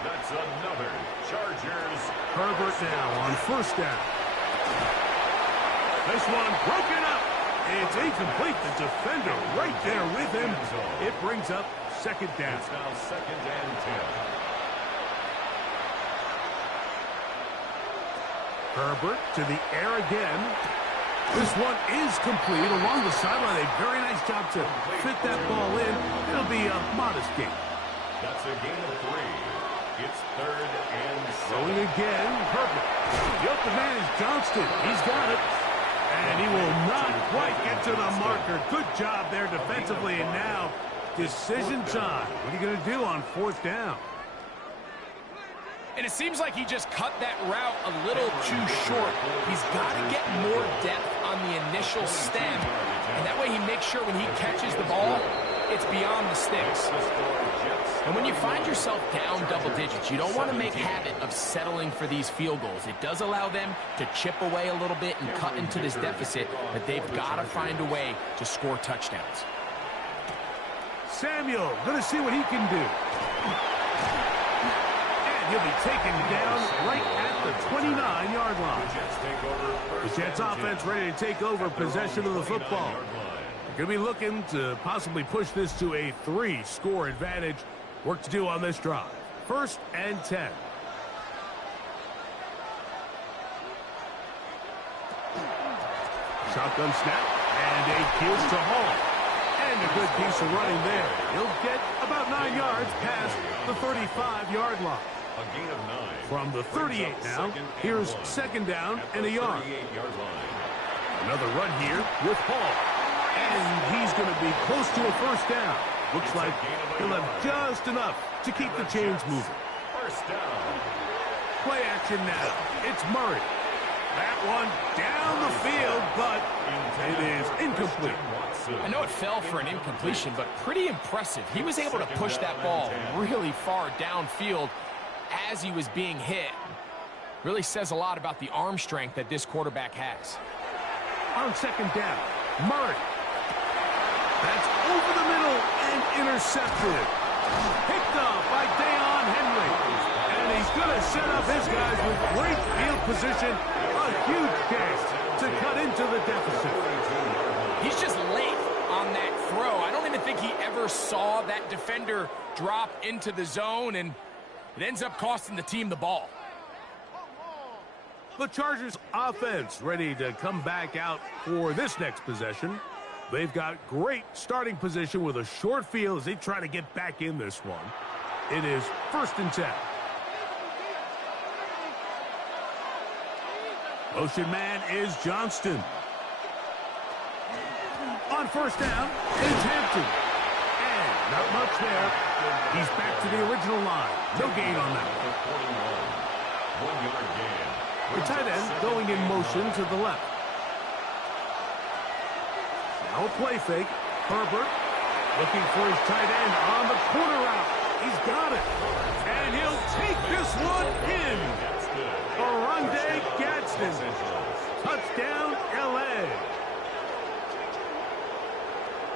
That's another Chargers. Herbert now on first down. This one broken up. It's incomplete. The defender right there with him. It brings up second down. It's now 2nd and 10. Herbert to the air again. This one is complete along the sideline. A very nice job to fit that ball in. It'll be a modest gain. That's a gain of 3. It's 3rd and 7. Throwing again, Herbert. The open man is Johnston. He's got it. And he will not quite get to the marker. Good job there defensively. And now, decision time. What are you going to do on fourth down? And it seems like he just cut that route a little too short. He's got to get more depth on the initial stem. And that way he makes sure when he catches the ball, it's beyond the sticks. And when you find yourself down double digits, you don't want to make habit of settling for these field goals. It does allow them to chip away a little bit and cut into this deficit, but they've got to find a way to score touchdowns. Samuel, going to see what he can do. And he'll be taken down right at the 29-yard line. The Jets offense ready to take over possession of the football. Going to be looking to possibly push this to a 3-score advantage. Work to do on this drive. 1st and 10. Shotgun snap and a kiss to Hall. And a good piece of running there. He'll get about 9 yards past the 35-yard line. A gain of 9. From the 38 now, here's second down and a yard. Another run here with Hall. And he's going to be close to a first down. Looks like he'll have just enough to keep the chains moving. First down. Play action now. It's Murray. That one down the field, but it is incomplete. I know it fell for an incompletion, but pretty impressive. He was able to push that ball really far downfield as he was being hit. Really says a lot about the arm strength that this quarterback has. On second down, Murray. That's over the middle and intercepted. Picked up by Deion Henry. And he's going to set up his guys with great field position. A huge chance to cut into the deficit. He's just late on that throw. I don't even think he ever saw that defender drop into the zone, and it ends up costing the team the ball. The Chargers offense ready to come back out for this next possession. They've got great starting position with a short field as they try to get back in this one. It is 1st and 10. Motion man is Johnston. On first down, it's Hampton. And not much there. He's back to the original line. No gain on that. 1-yard gain. The tight end going in motion to the left. Now a play fake. Herbert Looking for his tight end on the corner route. He's got it. And he'll take this one in. Oronde Gadsden. Touchdown, L.A.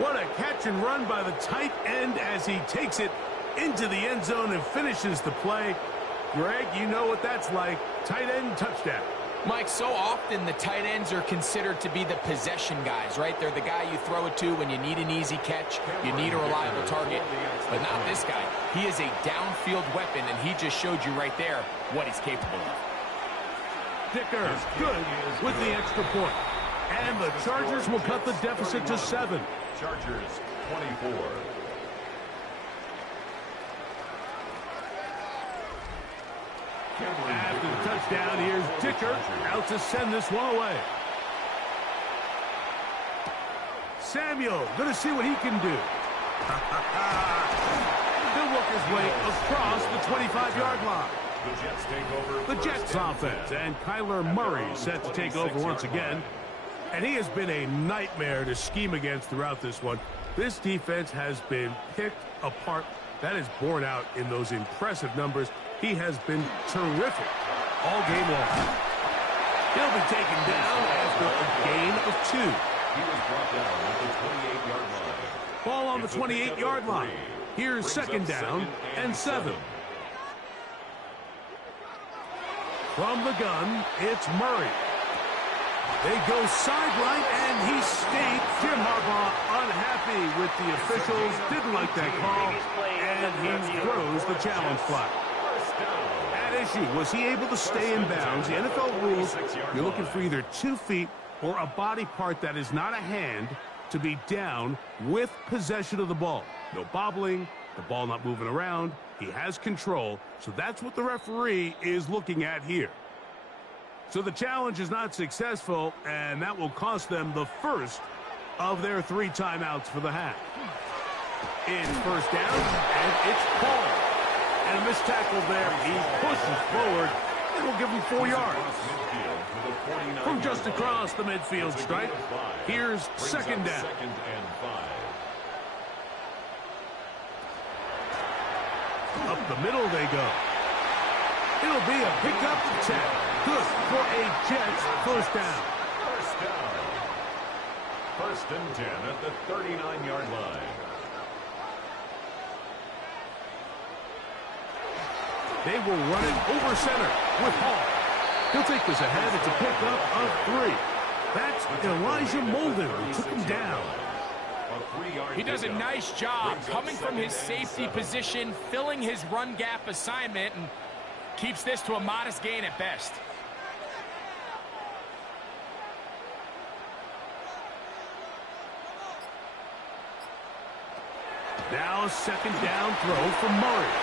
What a catch and run by the tight end as he takes it into the end zone and finishes the play. Greg, you know what that's like. Tight end touchdown. Mike, so often the tight ends are considered to be the possession guys, right? They're the guy you throw it to when you need an easy catch, you need a reliable target. But not this guy. He is a downfield weapon, and he just showed you right there what he's capable of. Dicker, good with the extra point. And the Chargers will cut the deficit to 7. Chargers 24. After the touchdown, here's Dicker out to send this one away. Samuel, going to see what he can do. He'll work his way across the 25-yard line. The Jets take over. The Jets offense, and Kyler Murray set to take over once again. And he has been a nightmare to scheme against throughout this one. This defense has been picked apart. That is borne out in those impressive numbers. He has been terrific all game long. He'll be taken down after a gain of 2. He was brought down at the 28-yard line. Ball on the 28-yard line. Here's second down and 7. From the gun, it's Murray. They go sideline, and he stayed. Jim Harbaugh unhappy with the officials, didn't like that call, and he throws the challenge flag. At issue, was he able to stay in bounds? The NFL rules, you're looking for either 2 feet or a body part that is not a hand to be down with possession of the ball. No bobbling, the ball not moving around. He has control, so that's what the referee is looking at here. So the challenge is not successful, and that will cost them the first of their 3 timeouts for the half. It's first down, and it's Paul. And a missed tackle there. He pushes forward, and will give him 4 yards. From just across the midfield stripe, here's second down. Up the middle they go. It'll be a pickup 10. Good for a Jets first down. First down. First and 10 at the 39-yard line. They will run it over center with Hall. He'll take this ahead. It's a pickup of 3. That's Elijah Molden who took him down. He does a nice job coming from his safety position, filling his run gap assignment, and keeps this to a modest gain at best. Now second down throw from Murray.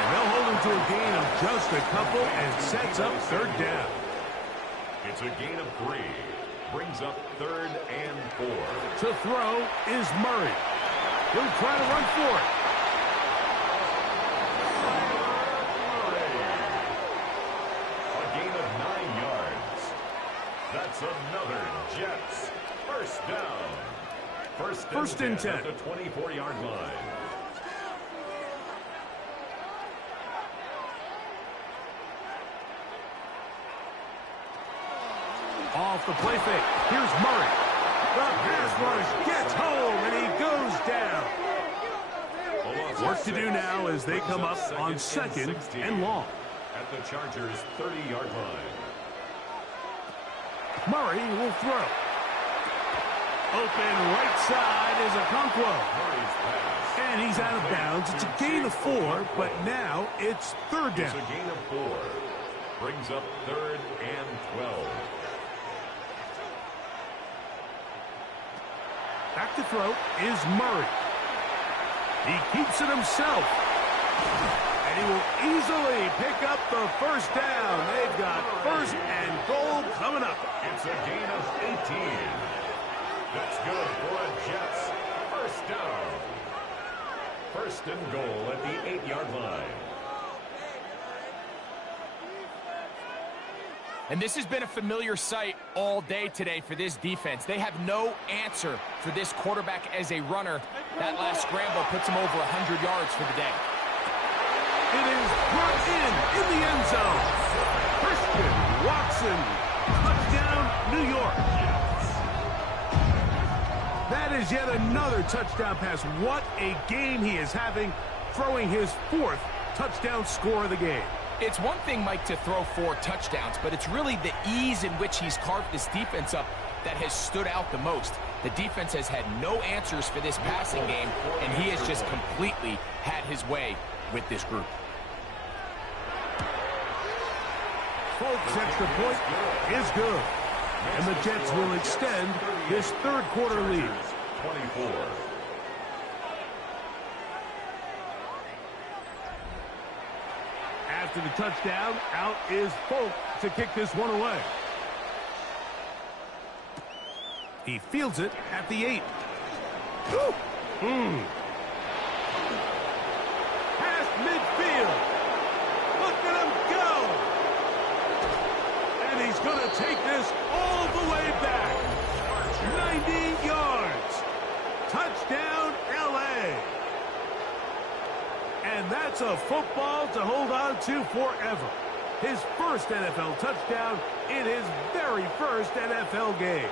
And they'll hold him to a gain of just a couple and sets up third down. It's a gain of 3. Brings up 3rd and 4. To throw is Murray. He'll try to run for it. A gain of 9 yards. That's another Jets first down. First and 10 at the 24-yard line. Off the play fake. Here's Murray. The pass rush gets home, and he goes down. Work to do now as they come up on second and long. At the Chargers' 30-yard line. Murray will throw. Open right side is Okonkwo. And he's out of bounds. It's a gain of 4, but now it's third down. It's a gain of 4. Brings up 3rd and 12. Back to throw is Murray. He keeps it himself. And he will easily pick up the first down. They've got first and goal coming up. It's a gain of 18. That's good for a Jets first down. First and goal at the 8-yard line. And this has been a familiar sight all day today for this defense. They have no answer for this quarterback as a runner. That last scramble puts him over 100 yards for the day. It is brought in the end zone. Christian Watson, touchdown, New York. That is yet another touchdown pass. What a game he is having, throwing his 4th touchdown score of the game. It's one thing, Mike, to throw 4 touchdowns, but it's really the ease in which he's carved this defense up that has stood out the most. The defense has had no answers for this passing game, and he has just completely had his way with this group. Folks, extra point is good. And the Jets will extend this 3rd quarter lead. 24. After the touchdown, out is Folk to kick this one away. He fields it at the 8. Past midfield. Look at him go. And he's going to take this all the way back. 90 yards. Touchdown, L.A. And that's a football to hold on to forever. His first NFL touchdown in his very first NFL game.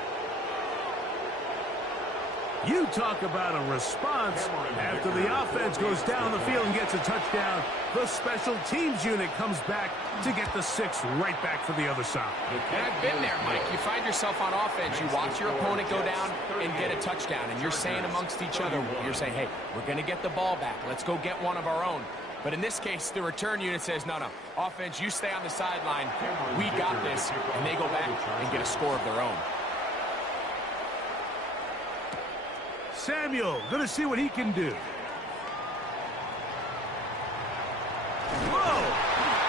You talk about a response. After the offense goes down the field and gets a touchdown, the special teams unit comes back to get the 6 right back for the other side. And I've been there, Mike. You find yourself on offense, you watch your opponent go down and get a touchdown, and you're saying amongst each other, you're saying, hey, we're going to get the ball back. Let's go get one of our own. But in this case, the return unit says, no, offense, you stay on the sideline. We got this. And they go back and get a score of their own. Samuel, going to see what he can do. Whoa!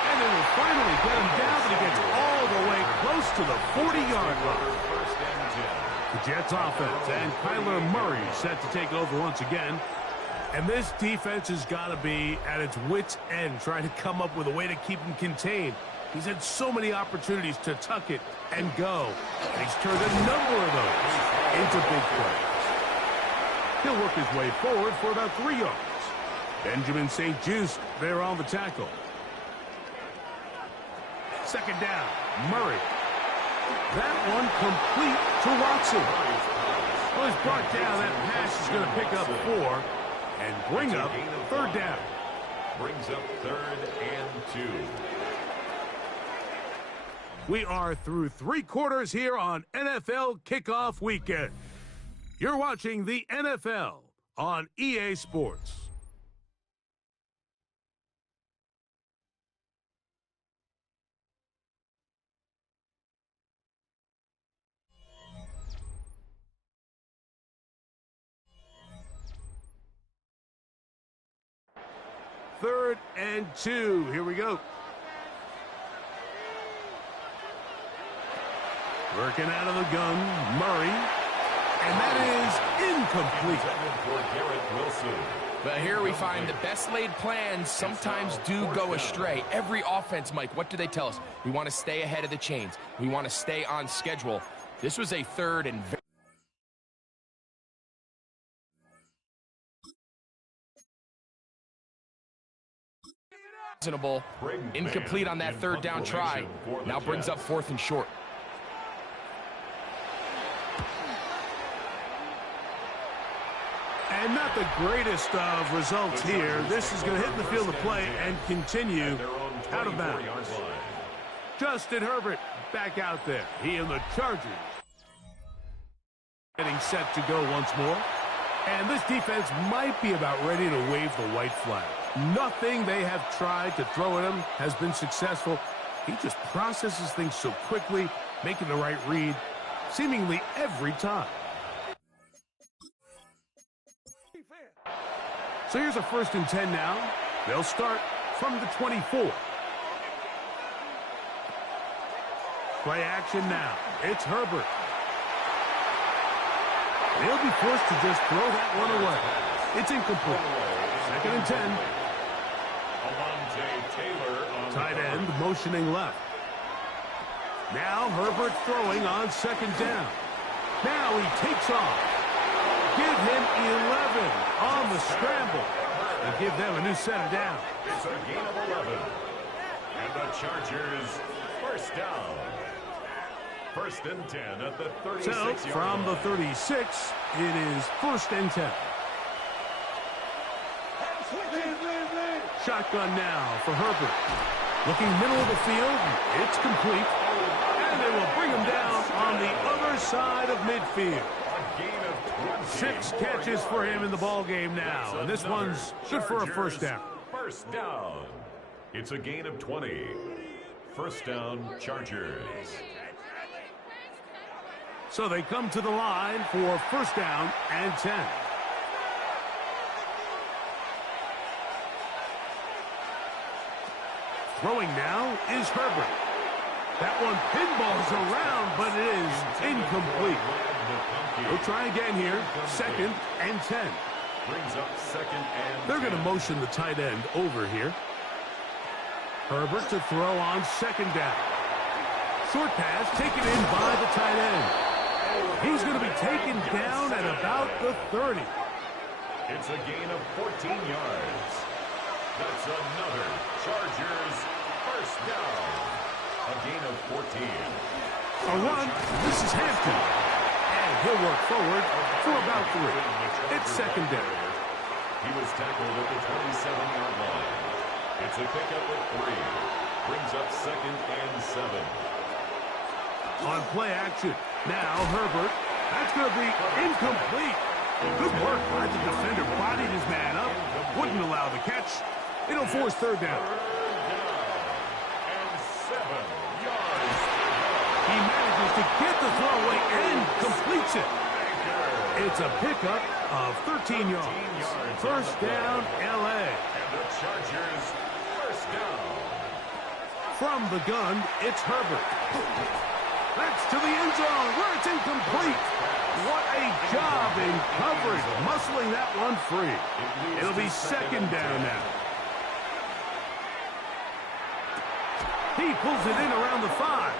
And they will finally get him down, but he gets all the way close to the 40-yard line. The Jets offense and Kyler Murray set to take over once again. And this defense has got to be at its wit's end, trying to come up with a way to keep him contained. He's had so many opportunities to tuck it and go. And he's turned a number of those into big plays. He'll work his way forward for about 3 yards. Benjamin St. Juste there on the tackle. 2nd down, Murray. That one complete to Watson. Well, he's brought down. That pass is going to pick up 4 and bring up 3rd down. Brings up 3rd and 2. We are through 3 quarters here on NFL Kickoff Weekend. You're watching the NFL on EA Sports. Third and 2. Here we go. Working out of the gun, Murray. And that is incomplete. But here we find the best laid plans sometimes do go astray. Every offense, Mike, what do they tell us? We want to stay ahead of the chains. We want to stay on schedule. This was a 3rd and very reasonable. Incomplete on that 3rd down try. Now brings up 4th and short. And not the greatest of results here. This is going to hit the field of play and continue out of bounds. Justin Herbert back out there. He and the Chargers getting set to go once more. And this defense might be about ready to wave the white flag. Nothing they have tried to throw at him has been successful. He just processes things so quickly, making the right read seemingly every time. So here's a 1st and 10 now. They'll start from the 24. Play action now. It's Herbert. He'll be forced to just throw that one away. It's incomplete. 2nd and 10. Tight end motioning left. Now Herbert throwing on second down. Now he takes off. Give him 11 on the scramble. And give them a new set of downs. It's a gain of 11. And the Chargers first down. First and 10 at the 36 So from the 36, it is first and 10. Shotgun now for Herbert. Looking middle of the field, it's complete. And they will bring him down on the other side of midfield. 6 catches for him in the ball game now. And this one's good for a first down. First down. It's a gain of 20. First down, Chargers. So they come to the line for first down and 10. Throwing now is Herbert. That one pinballs around, but it is incomplete. We'll try again here. Second and 10. Brings up second and 10. They're going to motion the tight end over here. Herbert to throw on second down. Short pass taken in by the tight end. He's going to be taken down at about the 30. It's a gain of 14 yards. That's another Chargers first down. A gain of 14. A run. This is Hampton. And he'll work forward for about 3. It's second down. He was tackled at the 27-yard line. It's a pickup at 3. Brings up second and 7. On play action. Now Herbert. That's going to be incomplete. Good work by the defender. Bodied his man up. Wouldn't allow the catch. It'll force third down. And 7 yards. He manages to get the throw away and completes it. It's a pickup of 13 yards. First down, L.A. And the Chargers first down. From the gun, it's Herbert. That's to the end zone where it's incomplete. What a job in coverage, muscling that one free. It'll be second down now. He pulls it in around the 5.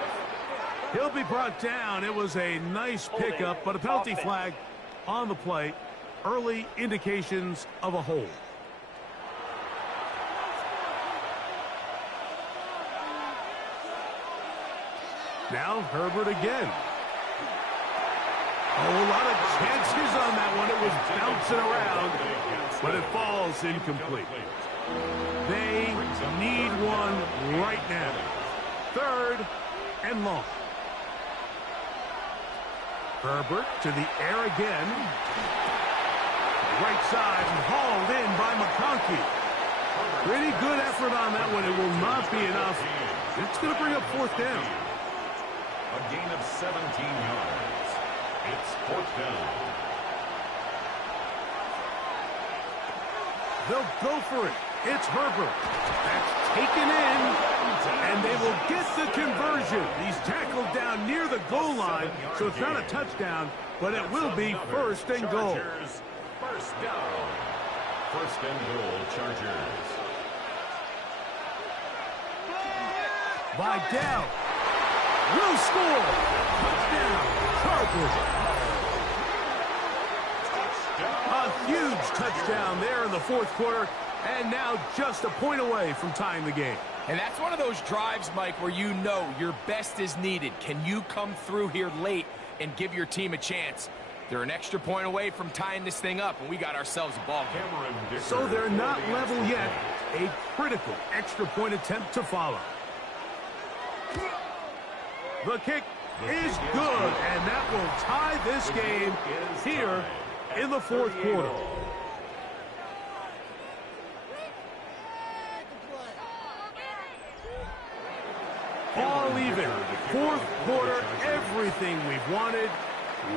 He'll be brought down. It was a nice pickup, but a penalty flag on the play. Early indications of a hold. Now Herbert again. Oh, a lot of chances on that one. It was bouncing around, but it falls incomplete. They need one right now. Third and long. Herbert to the air again. Right side and hauled in by McConkey. Pretty good effort on that one. It will not be enough. It's going to bring up fourth down. A gain of 17 yards. It's fourth down. They'll go for it. It's Herbert. That's taken in, and they will get the conversion. He's tackled down near the goal line, so it's not a touchdown, but it will be first and goal. First down. First and goal, Chargers. Vidal will score. Touchdown, Chargers. A huge touchdown there in the fourth quarter, and now just a point away from tying the game. And that's one of those drives, Mike, where you know your best is needed. Can you come through here late and give your team a chance? They're an extra point away from tying this thing up, and we got ourselves a ball game. So they're not level yet. A critical extra point attempt to follow. The kick is good, and that will tie this game here in the fourth quarter. All even. Fourth quarter, everything we've wanted.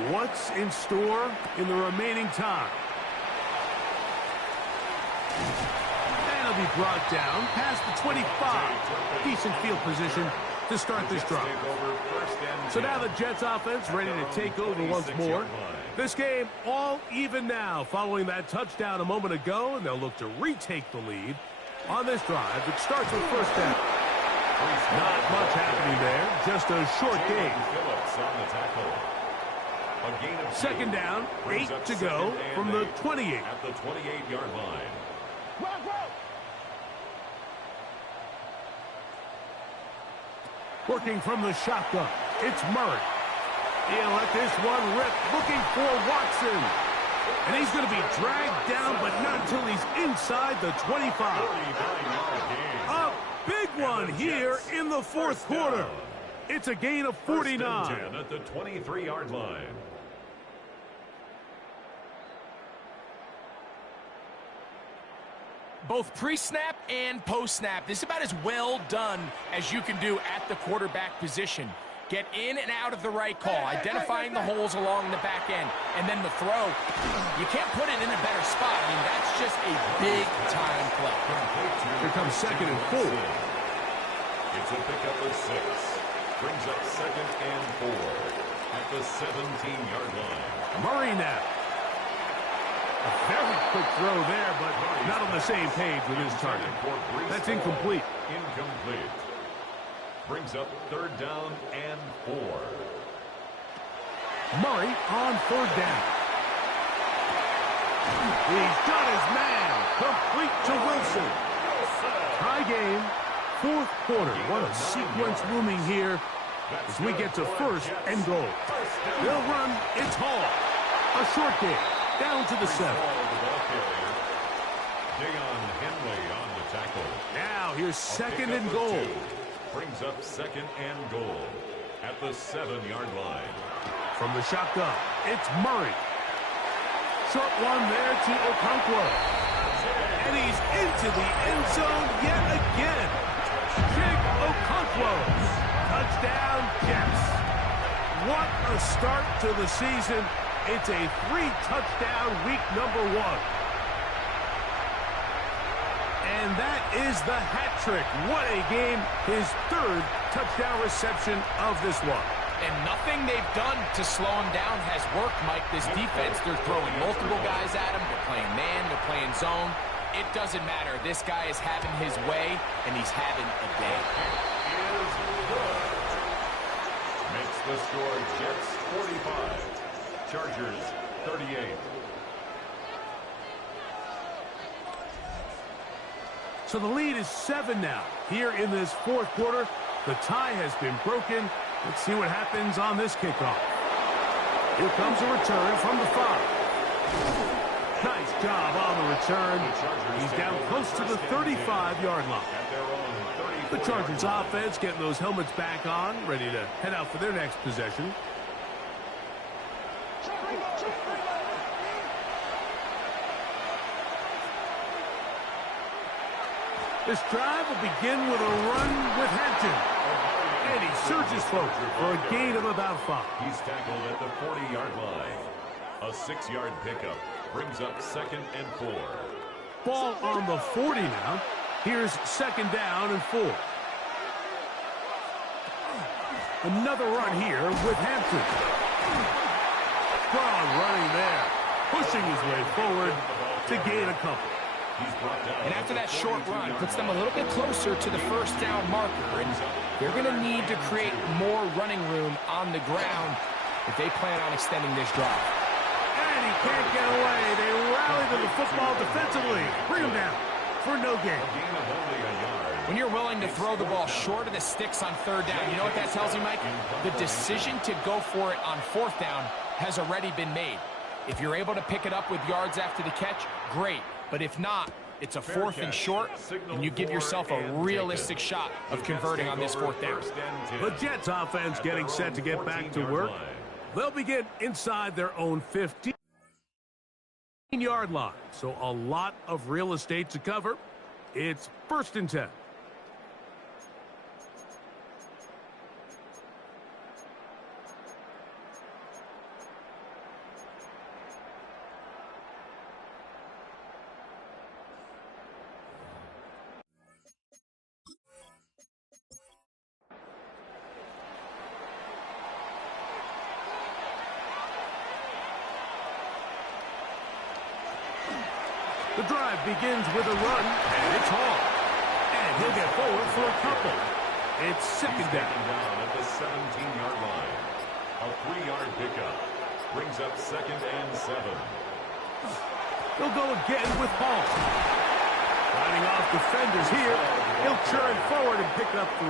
What's in store in the remaining time? And it'll be brought down past the 25. Decent field position to start this drive. So now the Jets offense ready to take over once more. This game all even now following that touchdown a moment ago, and they'll look to retake the lead on this drive. It starts with first down. Not much happening there. Just a short game. Second down, 8 to go from the 28. At the 28-yard line. Working from the shotgun, it's Murray. He'll let this one rip, looking for Watson. And he's going to be dragged down, but not until he's inside the 25. A big one here in the fourth quarter. It's a gain of 49. 10 at the 23-yard line. Both pre-snap and post-snap. This is about as well done as you can do at the quarterback position. Get in and out of the right call, identifying the holes along the back end, and then the throw. You can't put it in a better spot. I mean, that's just a big-time play. Here comes second and 4. It's a pickup of 6. Brings up second and 4 at the 17-yard line. Murray now. A very quick throw there, but not on the same page with his target. That's incomplete. Incomplete. Brings up third down and 4. Murray on third down. He's got his man. Complete to Wilson. Tie game. Fourth quarter. What a sequence looming here as we get to first and goal. They'll run. It's Hall. A short game. Down to the 7. Now here's second and goal. Brings up second and goal at the 7-yard line. From the shotgun, it's Murray. Short one there to Okonkwo. And he's into the end zone yet again. Big Okonkwo. Touchdown, Jets. What a start to the season. It's a 3-touchdown week number 1. And that is the hat trick. What a game. His 3rd touchdown reception of this one. And nothing they've done to slow him down has worked, Mike. This defense, they're throwing multiple guys at him. They're playing man, they're playing zone. It doesn't matter. This guy is having his way, and he's having a day. Makes the score Jets 45. Chargers 38. So the lead is 7 now. Here in this fourth quarter, the tie has been broken. Let's see what happens on this kickoff. Here comes a return from the 5. Nice job on the return. He's down close to the 35-yard line. The Chargers offense getting those helmets back on, ready to head out for their next possession. This drive will begin with a run with Hampton. And he surges forward for a gain of about 5. He's tackled at the 40-yard line. A 6-yard pickup brings up second and 4. Ball on the 40 now. Here's second down and 4. Another run here with Hampton. Strong running there. Pushing his way forward to gain a couple. And after that short run, puts them a little bit closer to the first down marker. And they're going to need to create more running room on the ground if they plan on extending this drive. And he can't get away. They rally to the football defensively. Bring him down for no gain. When you're willing to throw the ball short of the sticks on third down, you know what that tells you, Mike? The decision to go for it on fourth down has already been made. If you're able to pick it up with yards after the catch, great. But if not, it's a fourth and short, and you give yourself a realistic shot of converting on this fourth down. The Jets offense getting set to get back to work. They'll begin inside their own 15-yard line. So a lot of real estate to cover. It's first and 10. The drive begins with a run, and it's Hall. And he'll get forward for a couple. It's second down. At the 17-yard line. A 3-yard pickup. Brings up 2nd and 7. He'll go again with Hall. Fighting off defenders here. He'll churn forward and pick up 3.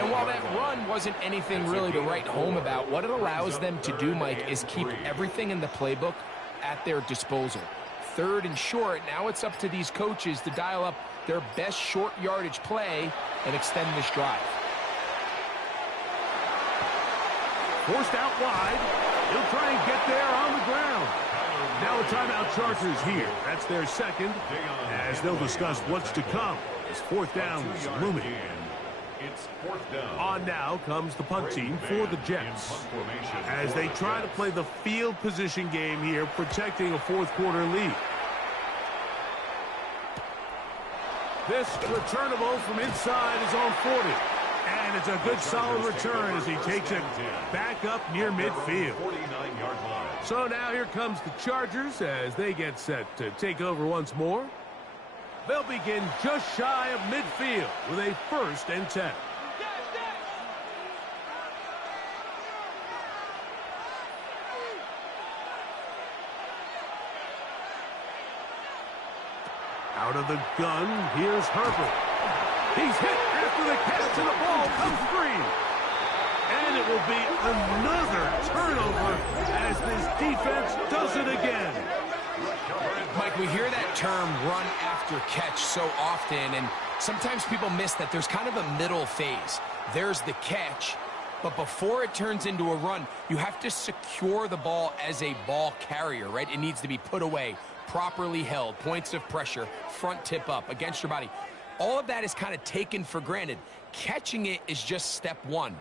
And while that run wasn't anything really to write home about, what it allows them to do, Mike, is keep everything in the playbook at their disposal. 3rd and short, now it's up to these coaches to dial up their best short yardage play and extend this drive. Forced out wide. He'll try and get there on the ground. Now a timeout Chargers here. That's their second, as they'll discuss what's to come. This 4th down is looming. It's 4th down. On now comes the punt team for the Jets, as they try to play the field position game here, protecting a 4th quarter lead. This returnable from inside his own 40. And it's a good solid return as he takes it back up near midfield. So now here comes the Chargers as they get set to take over once more. They'll begin just shy of midfield with a 1st and 10. Out of the gun, here's Herbert. He's hit after the catch, and the ball comes free. And it will be another turnover as this defense does it again. Mike, we hear that term run after catch so often, and sometimes people miss that there's kind of a middle phase. There's the catch, but before it turns into a run, you have to secure the ball as a ball carrier, right? It needs to be put away, properly held, points of pressure, front tip up against your body. All of that is kind of taken for granted. Catching it is just step 1.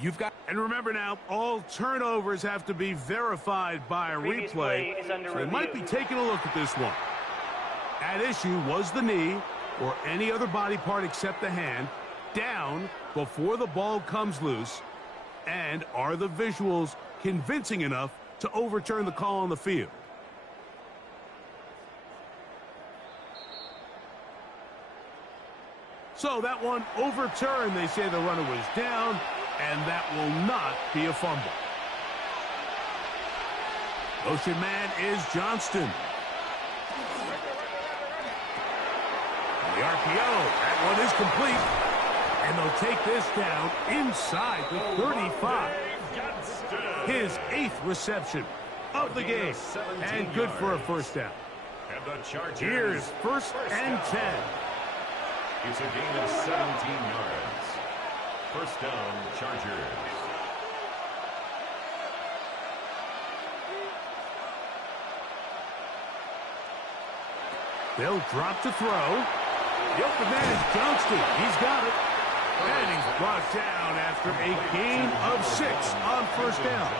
You've got... And remember now, all turnovers have to be verified by a replay. So they might be taking a look at this one. At issue was the knee, or any other body part except the hand, down before the ball comes loose. And are the visuals convincing enough to overturn the call on the field? So that one overturned. They say the runner was down, and that will not be a fumble. Motion man is Johnston. And the RPO, that one is complete. And they'll take this down inside the 35. His 8th reception of the game. And good for a 1st down. Here's 1st and 10. It's a gain of 17 yards. 1st down, Chargers. They'll drop to throw. The open man is Johnston. He's got it. And he's brought down after a gain of 6 on 1st down.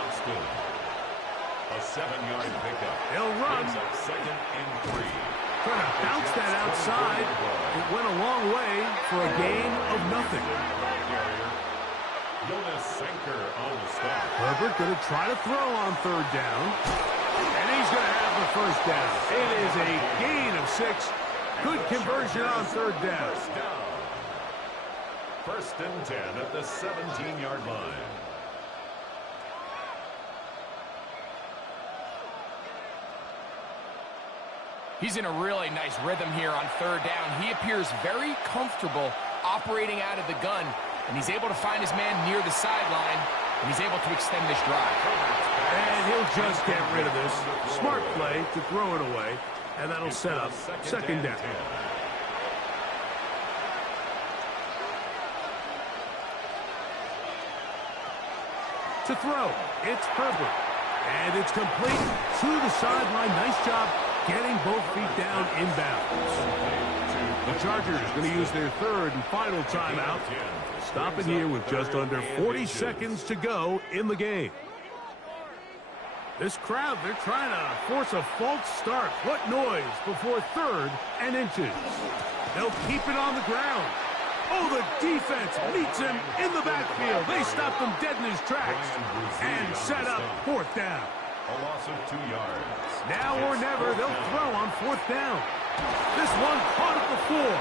A 7-yard pickup. They'll run. 2nd and 3. Trying to bounce that outside. It went a long way for a gain of nothing. Herbert going to try to throw on 3rd down. And he's going to have the 1st down. It is a gain of 6. Good conversion on 3rd down. 1st and 10 at the 17-yard line. He's in a really nice rhythm here on 3rd down. He appears very comfortable operating out of the gun, and he's able to find his man near the sideline, and he's able to extend this drive. And he'll just get rid of this. Smart play to throw it away, and that'll set up 2nd down. To throw, it's Herbert. And it's complete to the sideline. Nice job getting both feet down inbounds. The Chargers going to use their 3rd and final timeout. Stopping here with just under 40 seconds to go in the game. This crowd, they're trying to force a false start. What noise before 3rd and inches. They'll keep it on the ground. Oh, the defense meets him in the backfield. They stopped him dead in his tracks and set up 4th down. A loss of 2 yards. Now or never, they'll throw on 4th down. This one caught it before.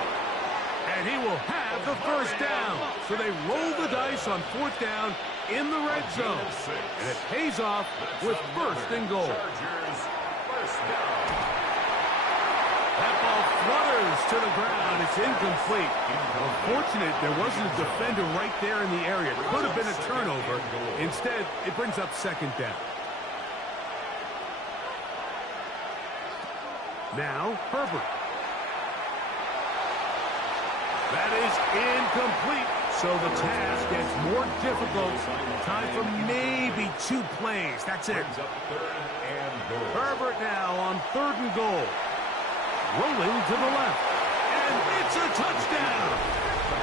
And he will have the first down. So they roll the dice on 4th down in the red zone. And it pays off with 1st and goal. That ball flutters to the ground. It's incomplete. Unfortunate there wasn't a defender right there in the area. Could have been a turnover. Instead, it brings up 2nd down. Now, Herbert. That is incomplete. So the task gets more difficult. Time for maybe 2 plays. That's it. Herbert now on 3rd and goal. Rolling to the left. And it's a touchdown.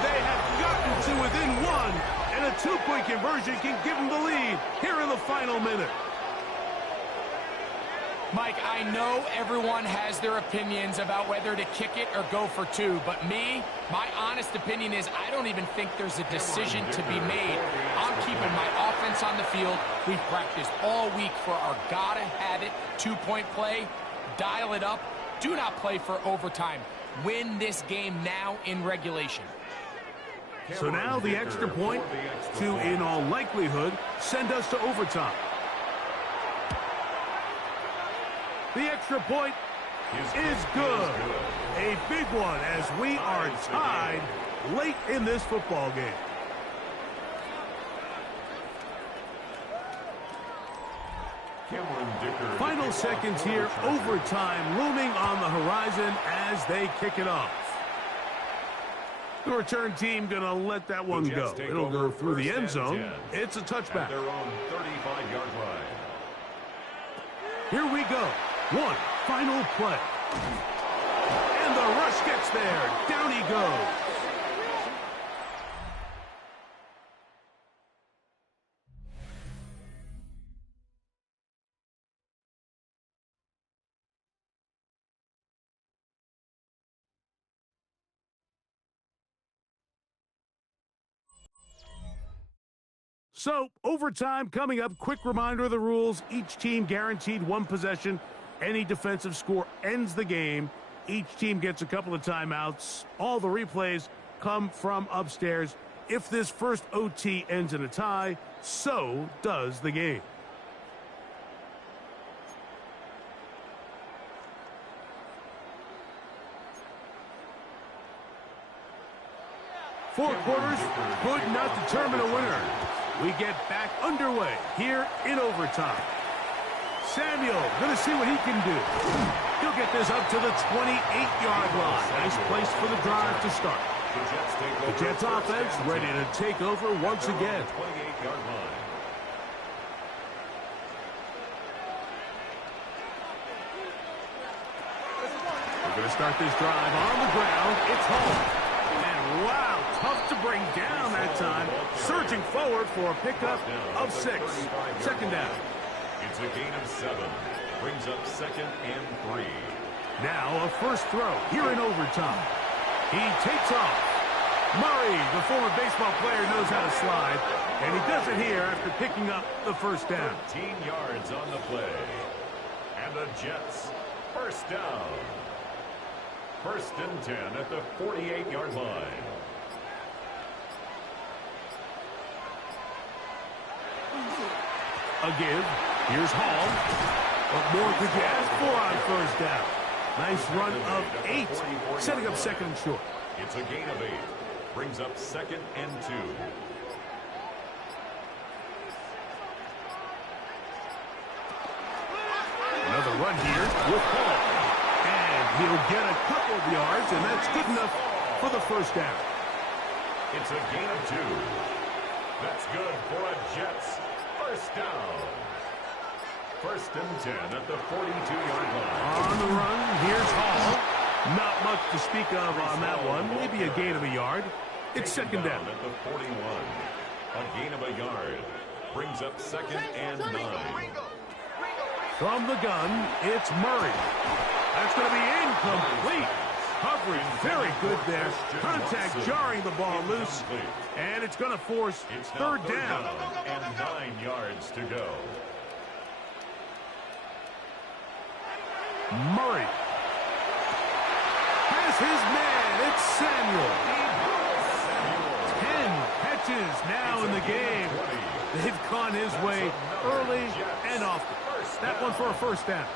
They have gotten to within 1. And a 2-point conversion can give them the lead here in the final minute. Mike, I know everyone has their opinions about whether to kick it or go for 2, but my honest opinion is I don't even think there's a decision to be made. I'm keeping my offense on the field. We've practiced all week for our gotta-have-it 2-point play. Dial it up. Do not play for overtime. Win this game now in regulation. So now the extra point to, in all likelihood, send us to overtime. The extra point is good. A big one as we are tied late in this football game. Final seconds here, overtime looming on the horizon as they kick it off. The return team going to let that one go. It'll go through the end zone. It's a touchback. Their own 35-yard line. Here we go. One final play. And the rush gets there. Down he goes. So, overtime coming up. Quick reminder of the rules. Each team guaranteed 1 possession. Any defensive score ends the game. Each team gets a couple of timeouts. All the replays come from upstairs. If this first OT ends in a tie, so does the game. Four quarters could not determine a winner. We get back underway here in overtime. Samuel going to see what he can do. He'll get this up to the 28-yard line. Nice place for the drive to start. The Jets offense ready to take over once again. We're going to start this drive on the ground. It's home. And wow, tough to bring down that time. Surging forward for a pickup of 6. 2nd down. It's a gain of 7. Brings up 2nd and 3. Now a first throw here in overtime. He takes off. Murray, the former baseball player, knows how to slide. And he does it here after picking up the first down. 13 yards on the play. And the Jets, first down. 1st and 10 at the 48-yard line. A give. Here's Hall. What more could you ask for on first down? Nice run of 8. Setting up 2nd and short. It's a gain of 8. Brings up 2nd and 2. Another run here with Hall. And he'll get a couple of yards, and that's good enough for the first down. It's a gain of 2. That's good for a Jets first down. 1st and 10 at the 42-yard line. On the run, here's Hall. Not much to speak of on that one. Maybe a gain of a yard. It's 2nd down. At the 41. A gain of a yard. Brings up 2nd and 9. From the gun, it's Murray. That's going to be incomplete. Coverage very good there. Contact jarring the ball loose. And it's going to force 3rd down. And 9 yards to go. Murray has his man It's Samuel. 10 catches now in the game. They've gone his way early and often. That one for a first down.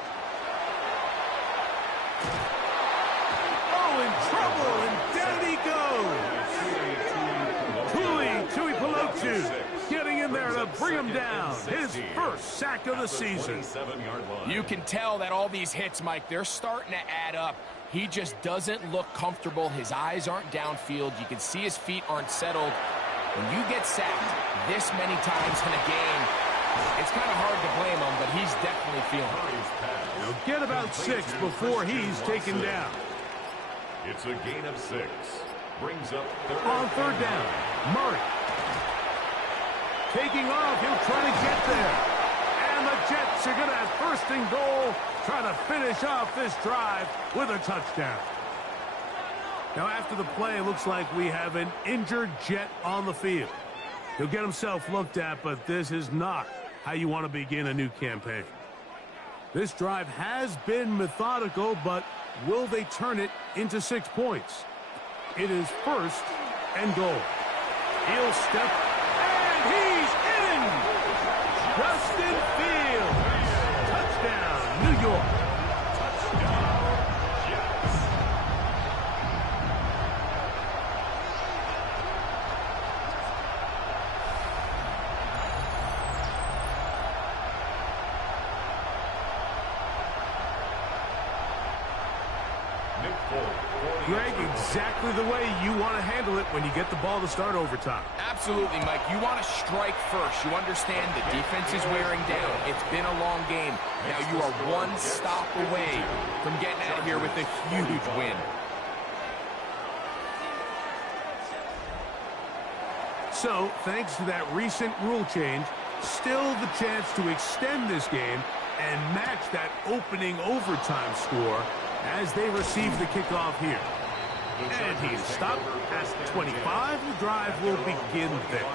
Oh, in trouble, and down he goes. Tui Pelotu getting in there to bring him down. His first sack of the season. You can tell that all these hits, Mike, they're starting to add up. He just doesn't look comfortable. His eyes aren't downfield. You can see his feet aren't settled. When you get sacked this many times in a game, it's kind of hard to blame him, but he's definitely feeling it. He'll get about 6 before he's taken down. It's a gain of 6. Brings up on third down. Murray. Taking off. He'll try to get there. And the Jets are going to have first and goal, trying to finish off this drive with a touchdown. Now, after the play, it looks like we have an injured Jet on the field. He'll get himself looked at, but this is not how you want to begin a new campaign. This drive has been methodical, but will they turn it into 6 points? It is first and goal. He'll step, and he's in! Justin Fields! Touchdown, New York. Greg, exactly the way you want to handle it when you get the ball to start overtime. Absolutely, Mike. You want to strike first. You understand the defense is wearing down. It's been a long game. Now you are one stop away from getting out of here with a huge win. So, thanks to that recent rule change, still the chance to extend this game and match that opening overtime score as they receive the kickoff here. And he's stopped at 25. The drive will begin there.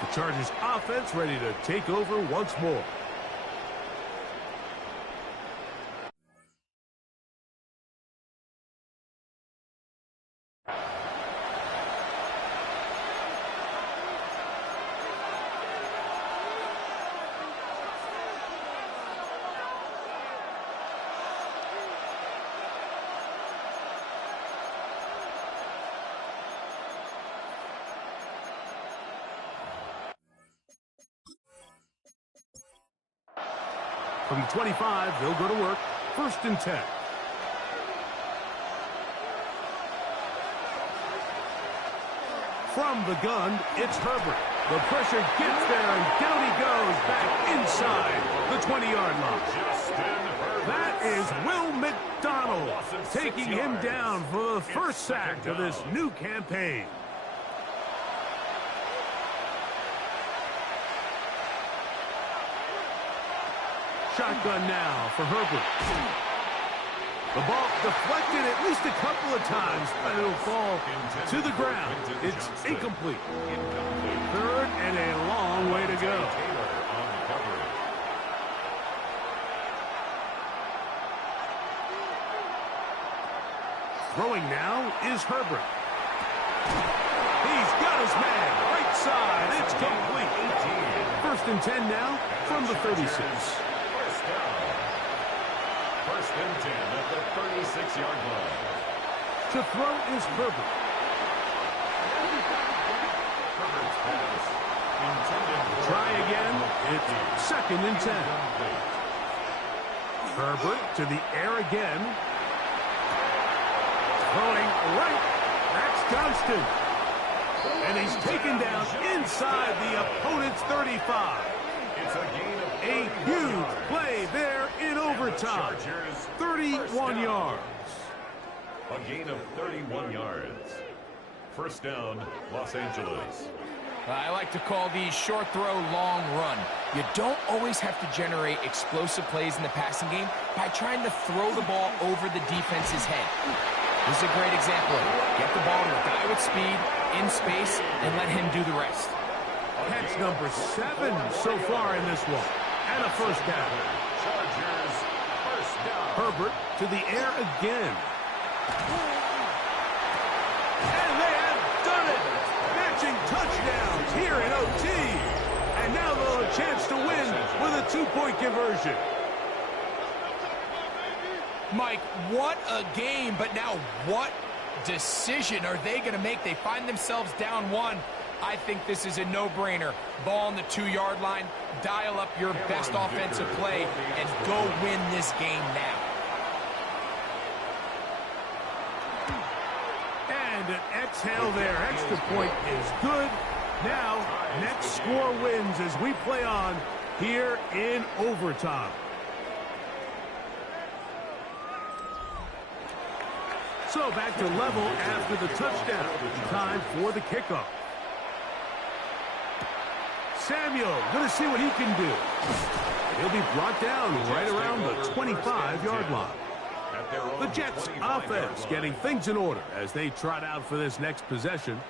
The Chargers offense ready to take over once more. From 25, they'll go to work. First and 10. From the gun, it's Herbert. The pressure gets there, and down he goes back inside the 20-yard line. That is Will McDonald taking him down for the first sack of this new campaign. Shotgun now for Herbert. The ball deflected at least a couple of times, but it'll fall to the ground. It's incomplete. Third and a long way to go. Throwing now is Herbert. He's got his man. Right side. It's complete. First and 10 now from the 36. First and 10 at the 36-yard line. To throw is Herbert. Herbert's pass intended for Try again. It's second and 10. Herbert to the air again. Throwing right. That's Johnston. And he's taken down inside the opponent's 35. It's a gain of a huge play there in overtime. 31 yards. A gain of 31 yards. First down, Los Angeles. I like to call these short throw, long run. You don't always have to generate explosive plays in the passing game by trying to throw the ball over the defense's head. This is a great example of it. Get the ball to a guy with speed, in space, and let him do the rest. Catch number 7 so far in this one. And a first down. Chargers, first down. Herbert to the air again. And they have done it. Matching touchdowns here in OT. And now they'll have a chance to win with a 2-point conversion. Mike, what a game, but now what decision are they going to make? They find themselves down 1. I think this is a no-brainer. Ball on the 2-yard line, dial up your best offensive play, and go win this game now. And an exhale there. Extra point is good. Now, next score wins as we play on here in overtime. So back to level after the touchdown. Time for the kickoff. Samuel going to see what he can do. He'll be brought down right around the 25-yard line. The Jets offense getting things in order as they trot out for this next possession.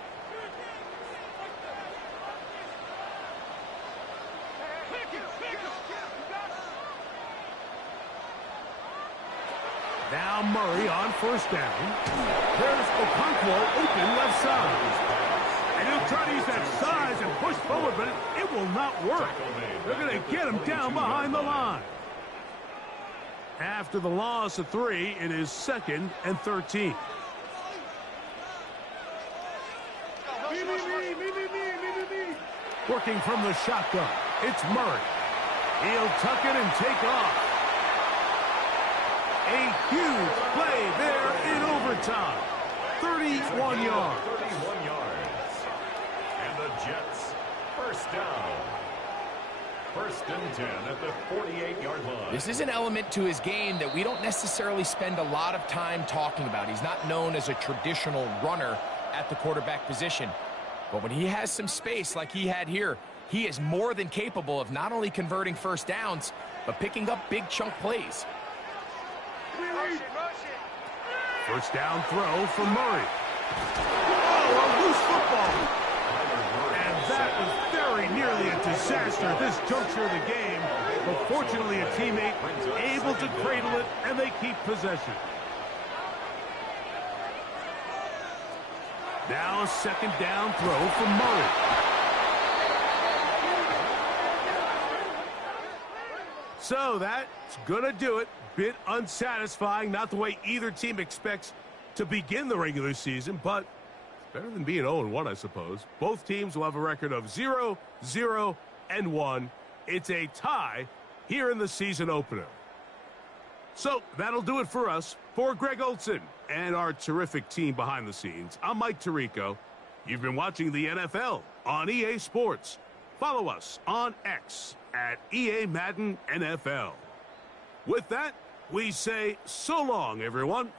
Now Murray on first down. There's Okonkwo open left side. And he'll try to use that size and push forward, but it will not work. They're going to get him down behind the line. After the loss of 3, it is 2nd and 13. Working from the shotgun, it's Murray. He'll tuck it and take off. A huge play there in overtime. 31 yards. 31 yards. And the Jets, first down. 1st and 10 at the 48-yard line. This is an element to his game that we don't necessarily spend a lot of time talking about. He's not known as a traditional runner at the quarterback position. But when he has some space like he had here, he is more than capable of not only converting first downs, but picking up big chunk plays. First down throw for Murray. Oh, a loose football. And that was very nearly a disaster at this juncture of the game. But fortunately, a teammate able to cradle it, and they keep possession. Now a second down throw for Murray. So that's going to do it. Bit unsatisfying, not the way either team expects to begin the regular season, but it's better than being 0-1, I suppose. Both teams will have a record of 0-0-1. It's a tie here in the season opener. So that'll do it for us. For Greg Olson and our terrific team behind the scenes, I'm Mike Tirico. You've been watching the NFL on EA Sports. Follow us on X at EA Madden NFL. With that, we say so long, everyone.